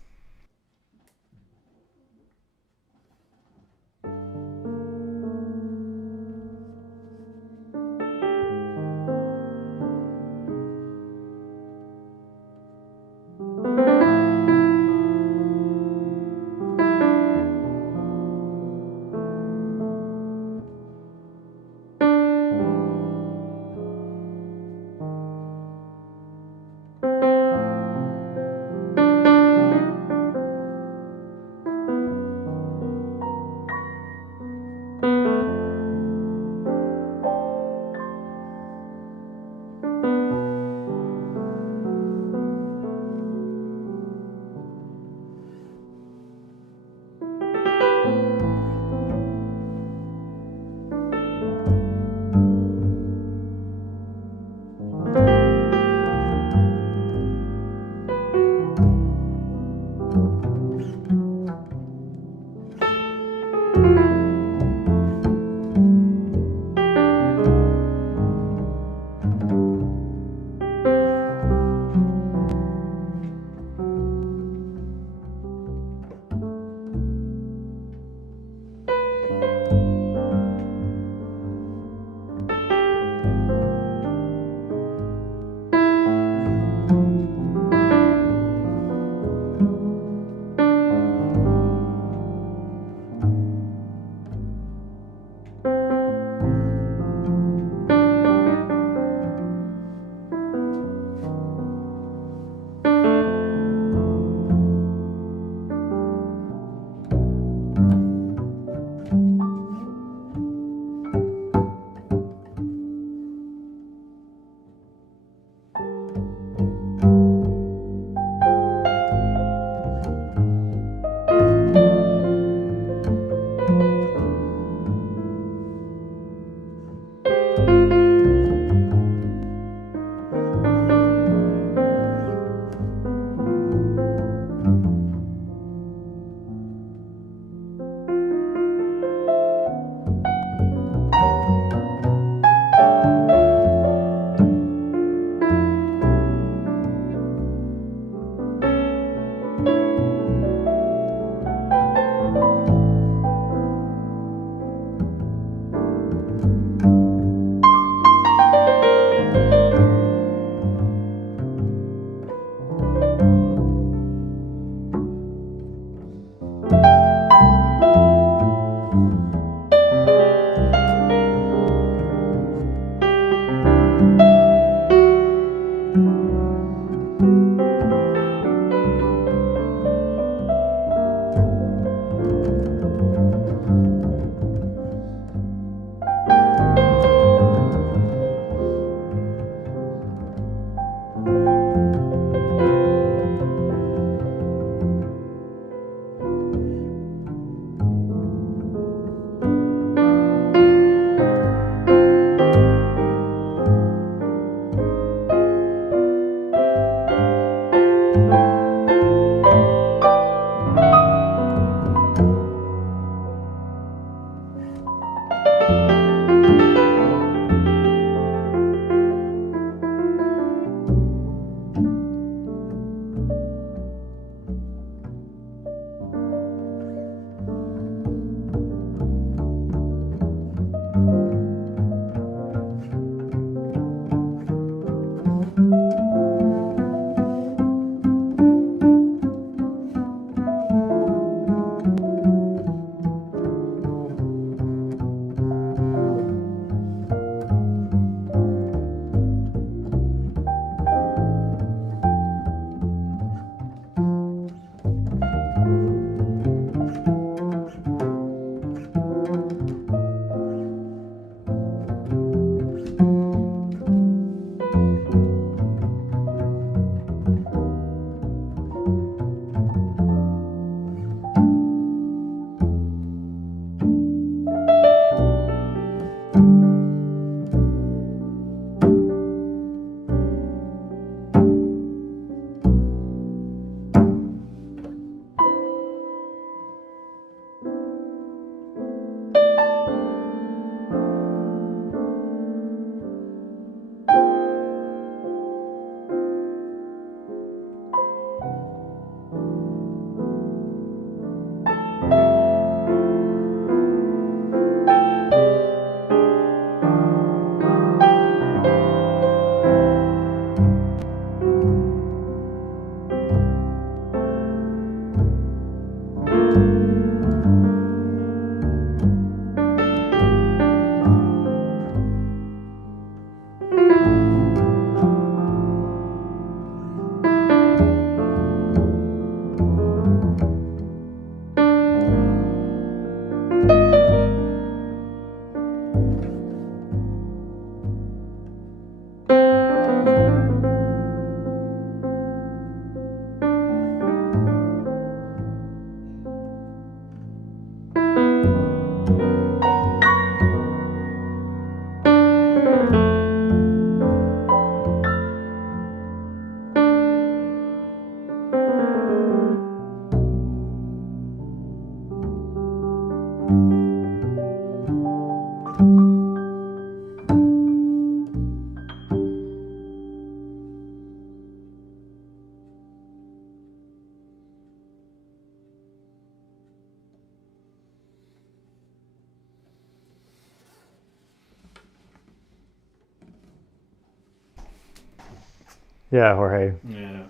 Yeah, Jorge. Yeah.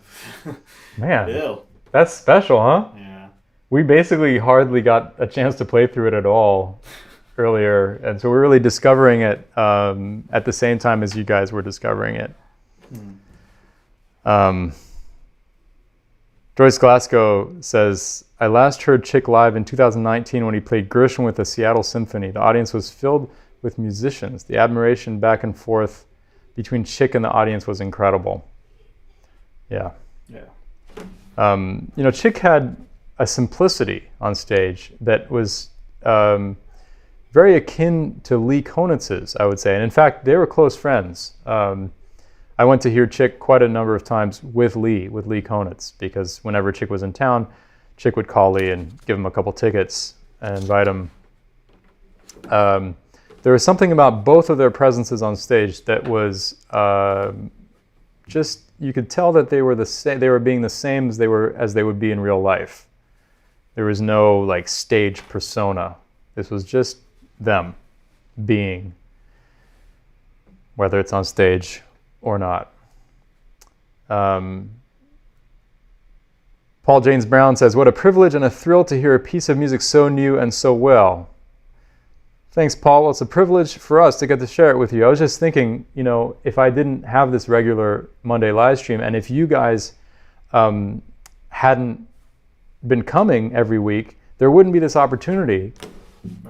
Man, Bill. that's special, huh? Yeah. We basically hardly got a chance to play through it at all earlier, and so we're really discovering it at the same time as you guys were discovering it. Joyce Glasgow says, I last heard Chick live in 2019 when he played Gershwin with the Seattle Symphony. The audience was filled with musicians. The admiration back and forth between Chick and the audience was incredible. Yeah. Yeah. Chick had a simplicity on stage that was very akin to Lee Konitz's, I would say. And in fact, they were close friends. I went to hear Chick quite a number of times with Lee Konitz, because whenever Chick was in town, Chick would call Lee and give him a couple tickets and invite him. There was something about both of their presences on stage that was just, you could tell that they were they were being the same as they would be in real life. There was no like stage persona. This was just them being, whether it's on stage or not. Paul James Brown says, what a privilege and a thrill to hear a piece of music so new and so well. Thanks, Paul. Well, it's a privilege for us to get to share it with you. I was just thinking, if I didn't have this regular Monday live stream, and if you guys hadn't been coming every week, there wouldn't be this opportunity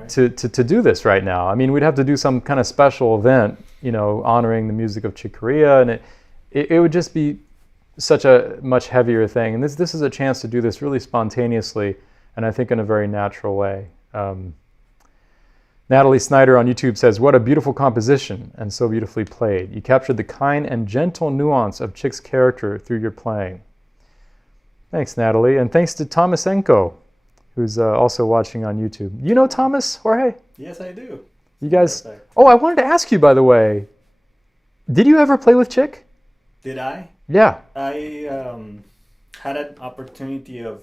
to do this right now. I mean, we'd have to do some kind of special event, honoring the music of Chick Corea, and it would just be such a much heavier thing. And this is a chance to do this really spontaneously, and I think in a very natural way. Natalie Snyder on YouTube says, what a beautiful composition and so beautifully played. You captured the kind and gentle nuance of Chick's character through your playing. Thanks, Natalie. And thanks to Thomasenko, who's also watching on YouTube. You know Thomas, Jorge? Yes, I do. You guys... Oh, I wanted to ask you, by the way, did you ever play with Chick? Did I? Yeah. I had an opportunity of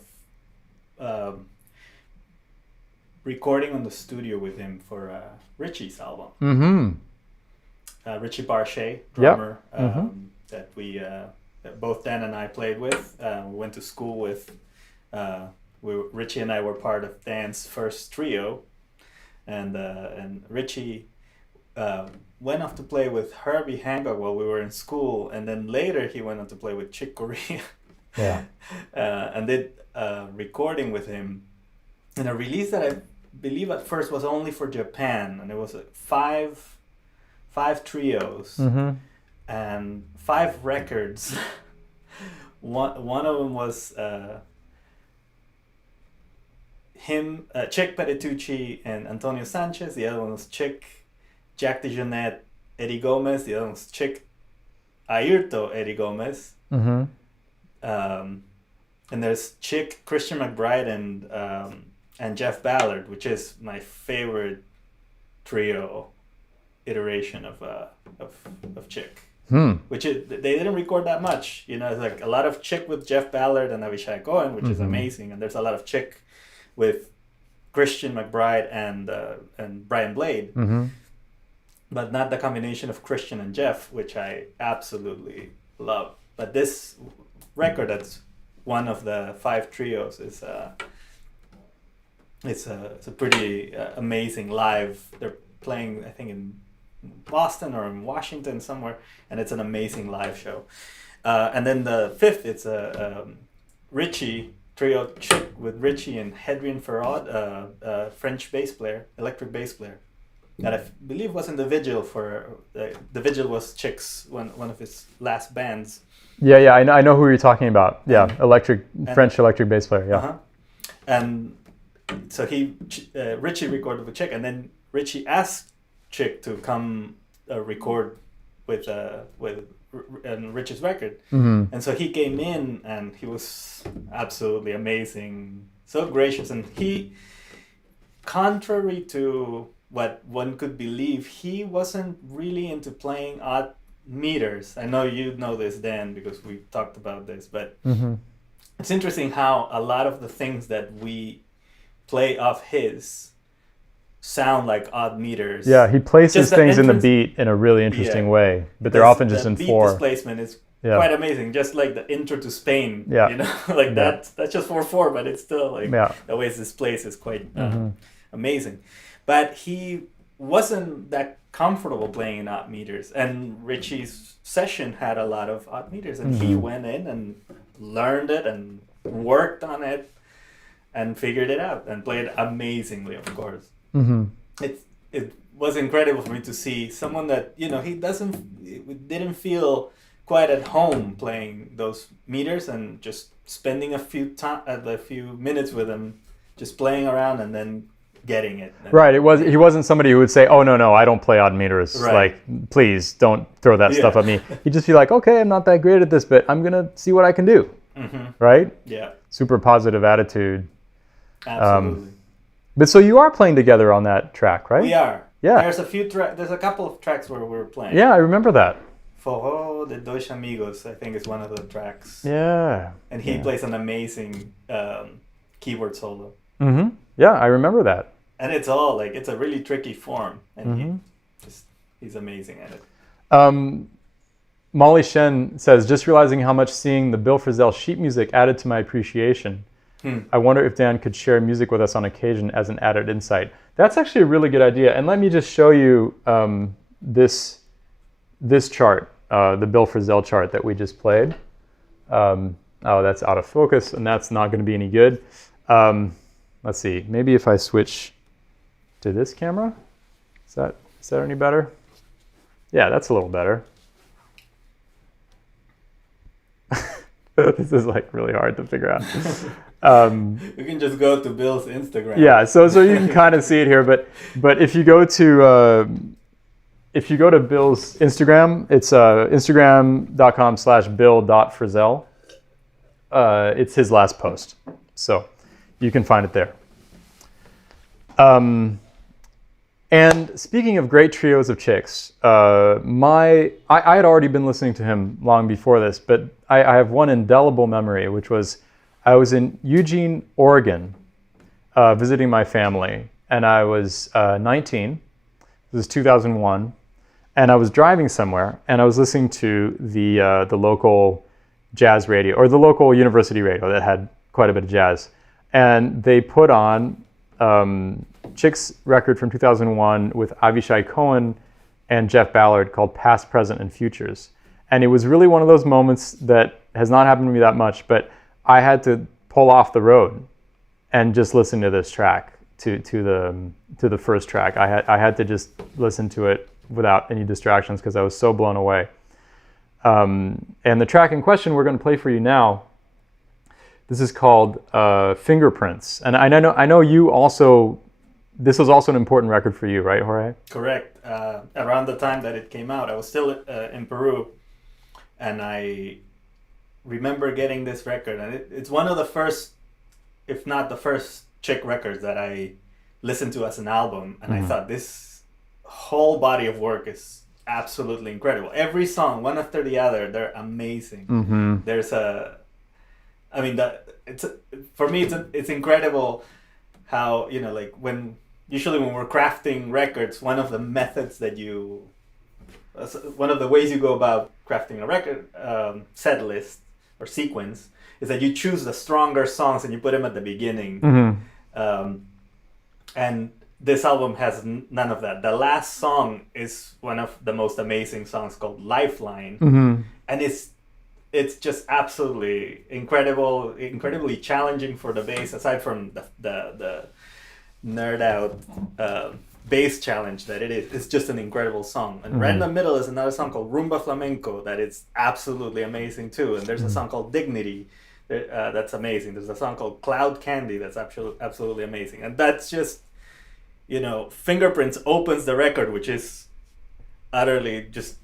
recording on the studio with him for Richie's album. Mm-hmm. Richie Barchet, drummer, Yep. that we that both Dan and I played with. We went to school with. Richie and I were part of Dan's first trio, and Richie went off to play with Herbie Hancock while we were in school, and then later he went on to play with Chick Corea. Yeah. And did a recording with him, and a release that I believe at first was only for Japan, and it was five trios and 5 records. one of them was him, Chick Petitucci and Antonio Sanchez. The other one was Chick, Jack DeJohnette, Eddie Gomez. The other one was Chick Ayrton, Eddie Gomez. Mm-hmm. And there's Chick, Christian McBride, and Jeff Ballard, which is my favorite trio iteration of Chick. Which they didn't record that much. It's like a lot of Chick with Jeff Ballard and Avishai Cohen, which is amazing, and there's a lot of Chick with Christian McBride and Brian Blade, but not the combination of Christian and Jeff, which I absolutely love. But this record, that's one of the 5 trios, is it's a pretty amazing live. They're playing, I think, in Boston or in Washington somewhere, and it's an amazing live show. And then the 5th, it's a Richie trio, Chick with Richie and Hedrian Farad, French bass player, electric bass player, that I believe was in the Vigil for the Vigil was Chick's one of his last bands. Yeah, I know who you're talking about. Yeah, French electric bass player. Yeah. And so Richie recorded with Chick, and then Richie asked Chick to come record with Rich's record. And so he came in, and he was absolutely amazing, so gracious, and he, contrary to what one could believe, he wasn't really into playing odd meters. I know you know this, Dan, because we talked about this, but it's interesting how a lot of the things that we play off his sound like odd meters. Yeah, he places things in the beat in a really interesting way, but they're often just in 4. Beat displacement is Yeah. quite amazing. Just like the intro to Spain, Yeah. you know, like that's just 4/4, but it's still like Yeah. the way this plays is quite amazing. But he wasn't that comfortable playing in odd meters, and Richie's session had a lot of odd meters, and he went in and learned it and worked on it and figured it out and played amazingly, of course. It was incredible for me to see someone that, you know, he didn't feel quite at home playing those meters, and just spending a few minutes with him, just playing around and then getting it. Right. He wasn't somebody who would say, "Oh no, I don't play odd meters. Right. Like, please don't throw that stuff at me." He'd just be like, "Okay, I'm not that great at this, but I'm gonna see what I can do." Right. Yeah. Super positive attitude. Absolutely. But so you are playing together on that track, right? We are. Yeah. There's a couple of tracks where we're playing. Yeah, I remember that. Forró de Dois Amigos, I think, is one of the tracks. Yeah. And he plays an amazing keyboard solo. Yeah, I remember that. And it's all like, it's a really tricky form, and he's amazing at it. Molly Shen says, just realizing how much seeing the Bill Frisell sheet music added to my appreciation. I wonder if Dan could share music with us on occasion as an added insight. That's actually a really good idea. And let me just show you this chart, the Bill Frisell chart that we just played. Oh, that's out of focus, and that's not going to be any good. Let's see. Maybe if I switch to this camera, is that any better? Yeah, that's a little better. This is like really hard to figure out. You can just go to Bill's Instagram. Yeah, so you can kind of see it here, but if you go to Bill's Instagram, it's instagram.com/bill.frisell. It's his last post, so you can find it there. And speaking of great trios of chicks, I had already been listening to him long before this, but I have one indelible memory, which was I was in Eugene, Oregon, visiting my family, and I was 19. This was 2001, and I was driving somewhere, and I was listening to the local jazz radio, or the local university radio that had quite a bit of jazz, and they put on Chick's record from 2001 with Avishai Cohen and Jeff Ballard called Past, Present, and Futures. And it was really one of those moments that has not happened to me that much, but I had to pull off the road and just listen to this track, to the first track. I had to just listen to it without any distractions because I was so blown away. And the track in question we're going to play for you now, this is called Fingerprints. And I know you also, this was also an important record for you, right, Jorge? Correct. Around the time that it came out, I was still in Peru, and I remember getting this record, and it's one of the first, if not the first, Chick records that I listened to as an album, and I thought this whole body of work is absolutely incredible. Every song, one after the other, they're amazing. There's for me, it's incredible how, you know, like usually when we're crafting records, one of the ways you go about crafting a record set list or sequence is that you choose the stronger songs and you put them at the beginning. And this album has none of that. The last song is one of the most amazing songs called Lifeline, and it's just absolutely incredibly challenging for the bass, aside from the nerd out bass challenge that it is. It's just an incredible song. And right in the middle is another song called Rumba Flamenco that is absolutely amazing too. And there's a song called Dignity that's amazing. There's a song called Cloud Candy that's absolutely amazing. And that's just, you know, Fingerprints opens the record, which is utterly just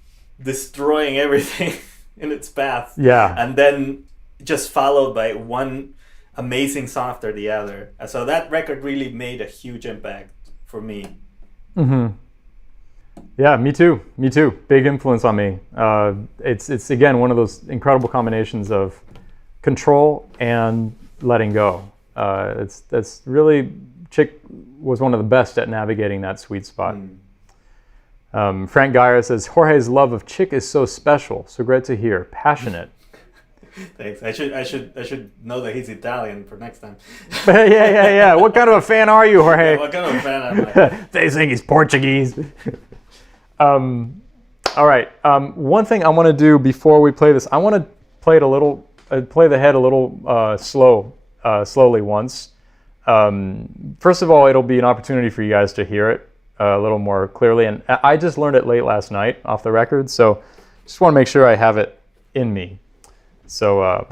destroying everything in its path. Yeah. And then just followed by one amazing song after the other. So that record really made a huge impact for me. Yeah, me too. Big influence on me. It's again one of those incredible combinations of control and letting go. That's really, Chick was one of the best at navigating that sweet spot. Frank Geyer says, Jorge's love of Chick is so special. So great to hear. Passionate. Thanks. I should know that he's Italian for next time. Yeah. What kind of a fan are you, Jorge? Yeah, what kind of a fan am I? They think he's Portuguese. All right. One thing I want to do before we play this, I want to play it a little, play the head a little slowly once. First of all, it'll be an opportunity for you guys to hear it a little more clearly. And I just learned it late last night off the record, so just want to make sure I have it in me. So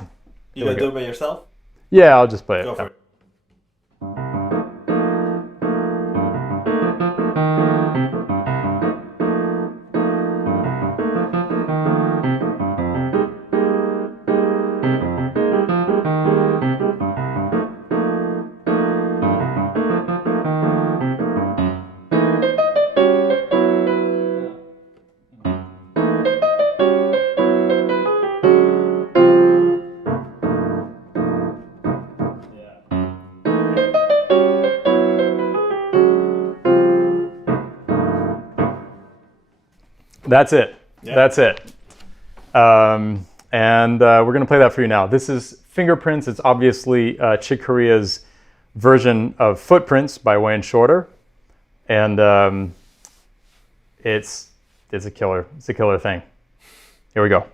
You gonna do it by yourself? yeah, I'll just play it. Go for it. That's it. Yeah. That's it. And we're going to play that for you now. This is Fingerprints. It's obviously Chick Corea's version of Footprints by Wayne Shorter. And it's a killer. It's a killer thing. Here we go.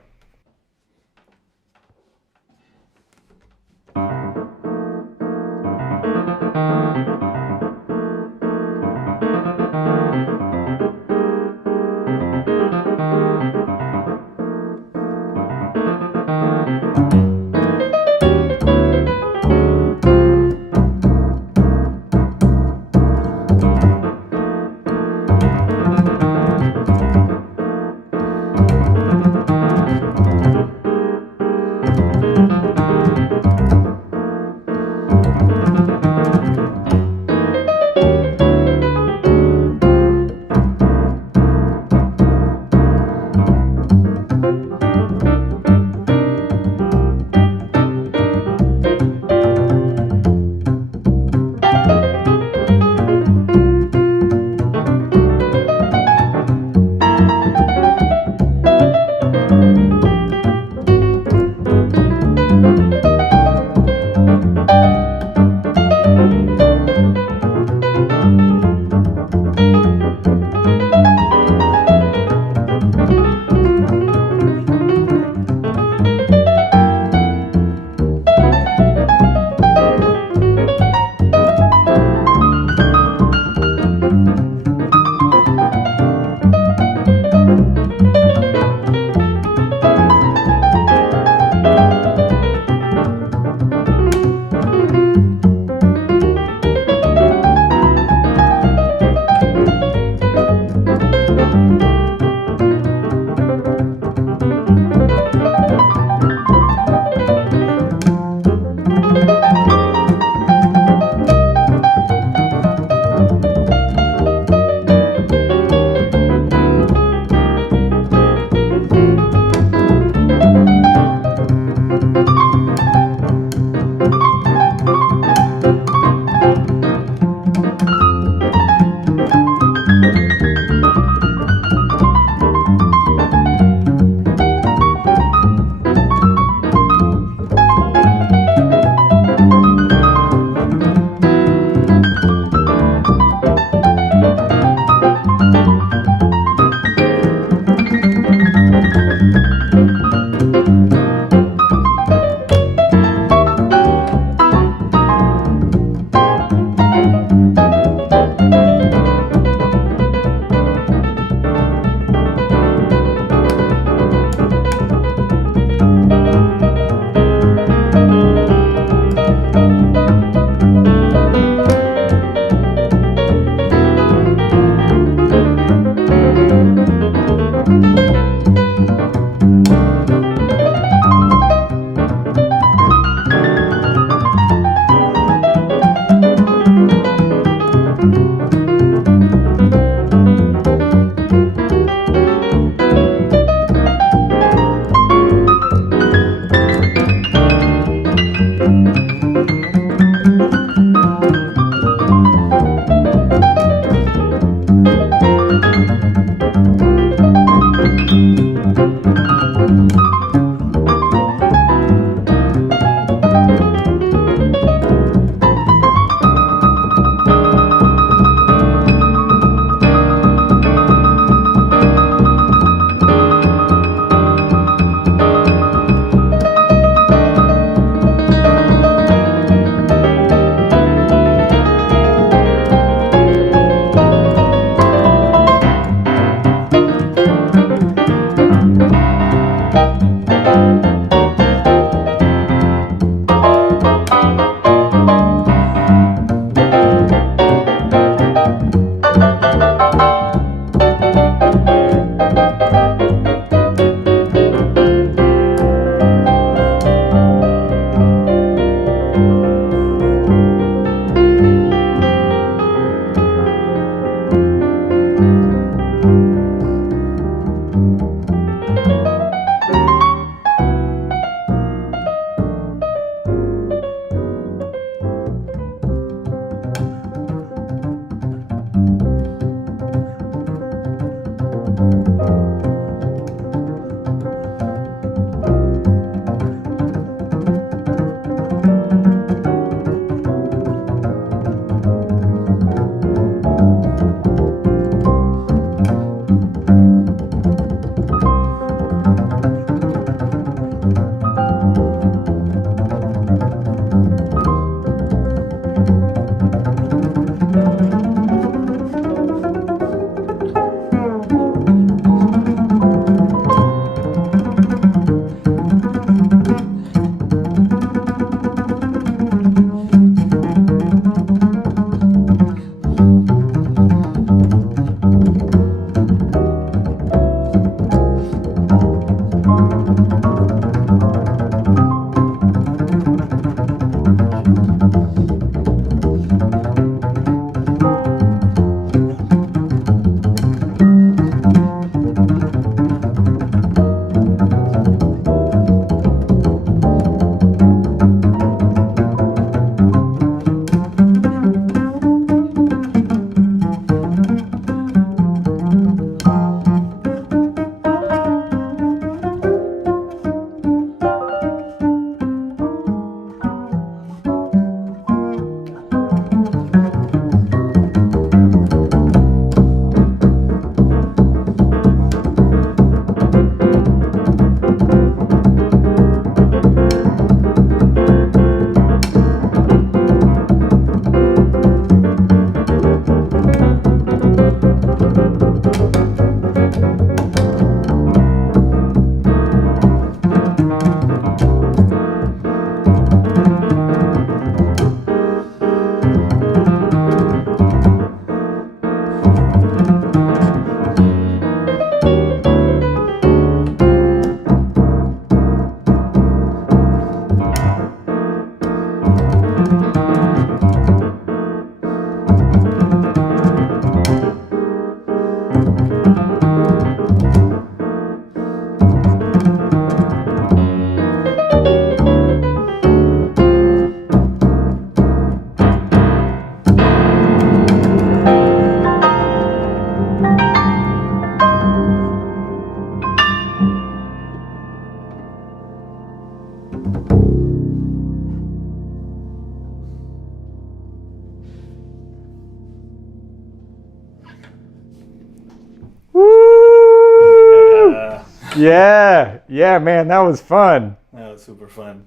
Yeah, man, that was fun. That was super fun.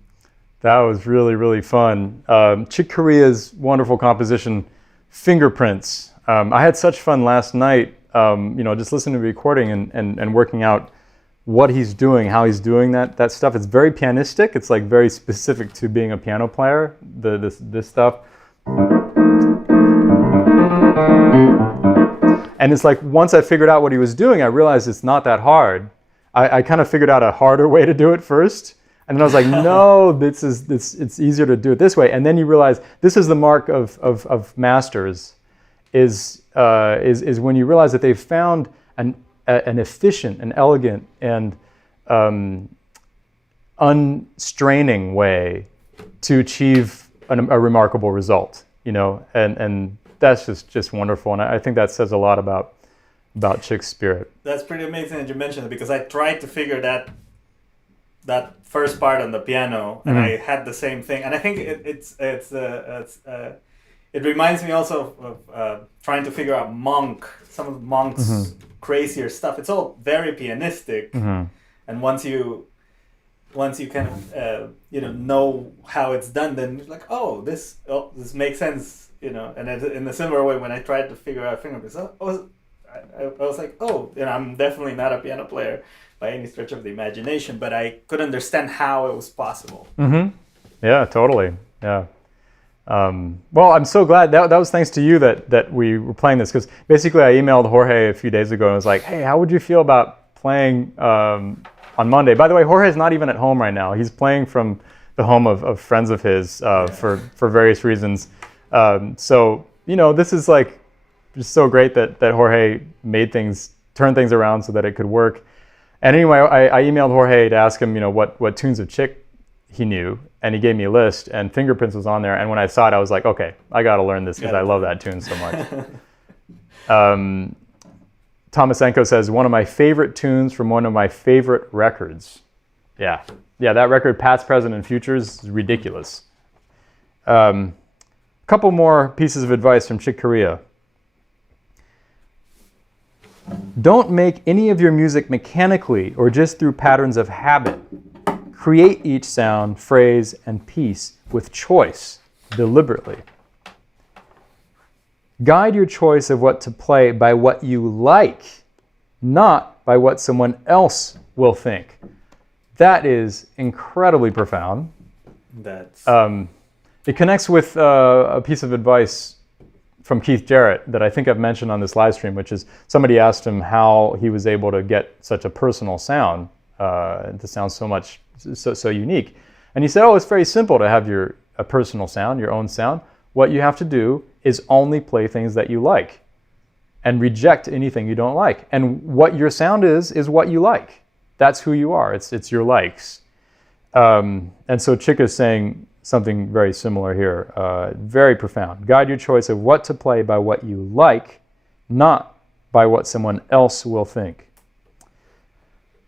That was really, really fun. Chick Corea's wonderful composition, Fingerprints. I had such fun last night, just listening to the recording and working out what he's doing, how he's doing that stuff. It's very pianistic. It's like very specific to being a piano player, this stuff. And it's like, once I figured out what he was doing, I realized it's not that hard. I kind of figured out a harder way to do it first. And then I was like, no, it's easier to do it this way. And then you realize this is the mark of masters, is when you realize that they've found an efficient, and elegant, and unstraining way to achieve a remarkable result. And that's just wonderful. And I think that says a lot about Chick's spirit. That's pretty amazing that you mentioned it, because I tried to figure that first part on the piano, and I had the same thing. And I think it reminds me also of trying to figure out some of Monk's crazier stuff. It's all very pianistic, and once you kind of know how it's done, then you're like, this makes sense, And in a similar way, when I tried to figure out fingerprints, I was like, I'm definitely not a piano player by any stretch of the imagination, but I could understand how it was possible. Yeah, totally. Yeah. Well, I'm so glad that was thanks to you that we were playing this, because basically I emailed Jorge a few days ago and was like, hey, how would you feel about playing on Monday? By the way, Jorge's not even at home right now. He's playing from the home of friends of his for various reasons. So this is like just so great that Jorge turned things around so that it could work. And anyway, I emailed Jorge to ask him, what tunes of Chick he knew, and he gave me a list, and Fingerprints was on there. And when I saw it, I was like, okay, I got to learn this because I love that tune so much. Tomasenko says, one of my favorite tunes from one of my favorite records. Yeah, that record, Past, Present, and Futures, is ridiculous. Couple more pieces of advice from Chick Corea. Don't make any of your music mechanically or just through patterns of habit. Create each sound, phrase, and piece with choice, deliberately. Guide your choice of what to play by what you like, not by what someone else will think. That is incredibly profound. It connects with a piece of advice from Keith Jarrett that I think I've mentioned on this live stream, which is somebody asked him how he was able to get such a personal sound, to sound so unique. And he said, it's very simple to have a personal sound, your own sound. What you have to do is only play things that you like and reject anything you don't like. And what your sound is what you like. That's who you are. It's your likes. And so Chick is saying something very similar here. Very profound. Guide your choice of what to play by what you like, not by what someone else will think.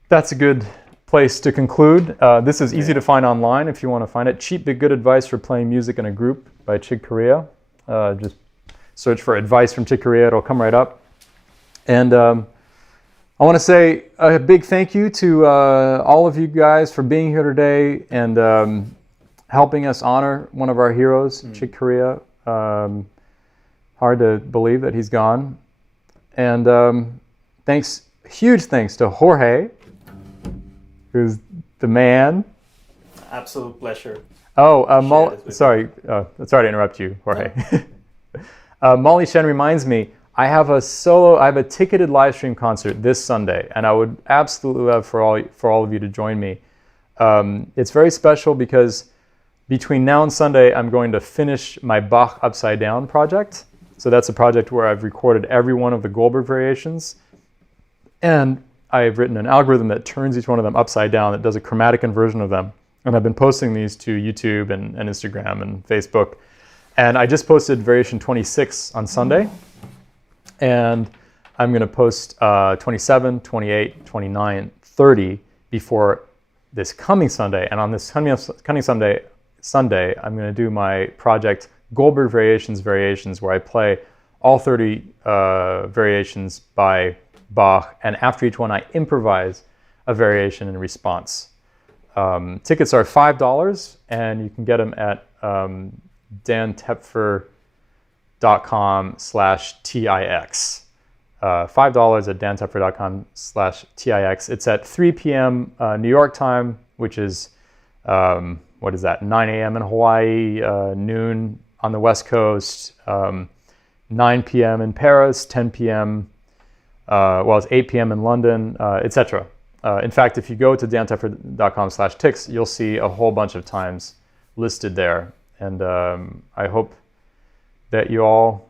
That's a good place to conclude. This is easy to find online if you want to find it. Cheap but good advice for playing music in a group by Chick Corea. Just search for advice from Chick Corea. It'll come right up. And I want to say a big thank you to all of you guys for being here today and helping us honor one of our heroes, Chick Corea. Hard to believe that he's gone. And huge thanks to Jorge, who's the man. Absolute pleasure. Sorry to interrupt you, Jorge. Molly Shen reminds me, I have a ticketed live stream concert this Sunday, and I would absolutely love for all of you to join me. It's very special because between now and Sunday, I'm going to finish my Bach Upside Down project. So that's a project where I've recorded every one of the Goldberg variations, and I've written an algorithm that turns each one of them upside down, that does a chromatic inversion of them. And I've been posting these to YouTube and Instagram and Facebook. And I just posted variation 26 on Sunday. And I'm going to post 27, 28, 29, 30 before this coming Sunday. And on this coming Sunday, I'm going to do my project Goldberg Variations, where I play all 30 variations by Bach. And after each one, I improvise a variation in response. Tickets are $5, and you can get them at dantepfer.com/TIX. $5 at dantepfer.com/TIX. It's at 3 p.m. New York time, which is, 9 a.m. in Hawaii, noon on the West Coast, 9 p.m. in Paris, 10 p.m., it's 8 p.m. in London, etc. In fact, if you go to dantepfer.com/TIX, you'll see a whole bunch of times listed there. And I hope that you all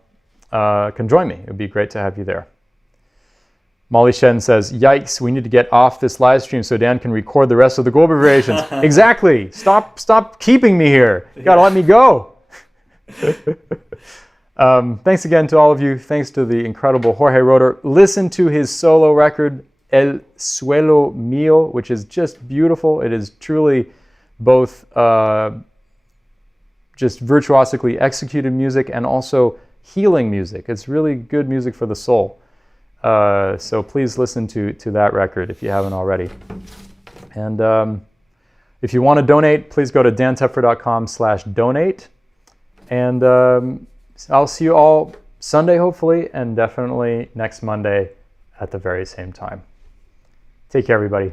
can join me. It would be great to have you there. Molly Shen says, yikes, we need to get off this live stream so Dan can record the rest of the Goldberg variations. Exactly. Stop keeping me here. You gotta let me go. Thanks again to all of you. Thanks to the incredible Jorge Roeder. Listen to his solo record, El Suelo Mío, which is just beautiful. It is truly both just virtuosically executed music and also healing music. It's really good music for the soul. So please listen to that record if you haven't already. And if you want to donate, please go to dantepfer.com/donate. And I'll see you all Sunday, hopefully, and definitely next Monday at the very same time. Take care, everybody.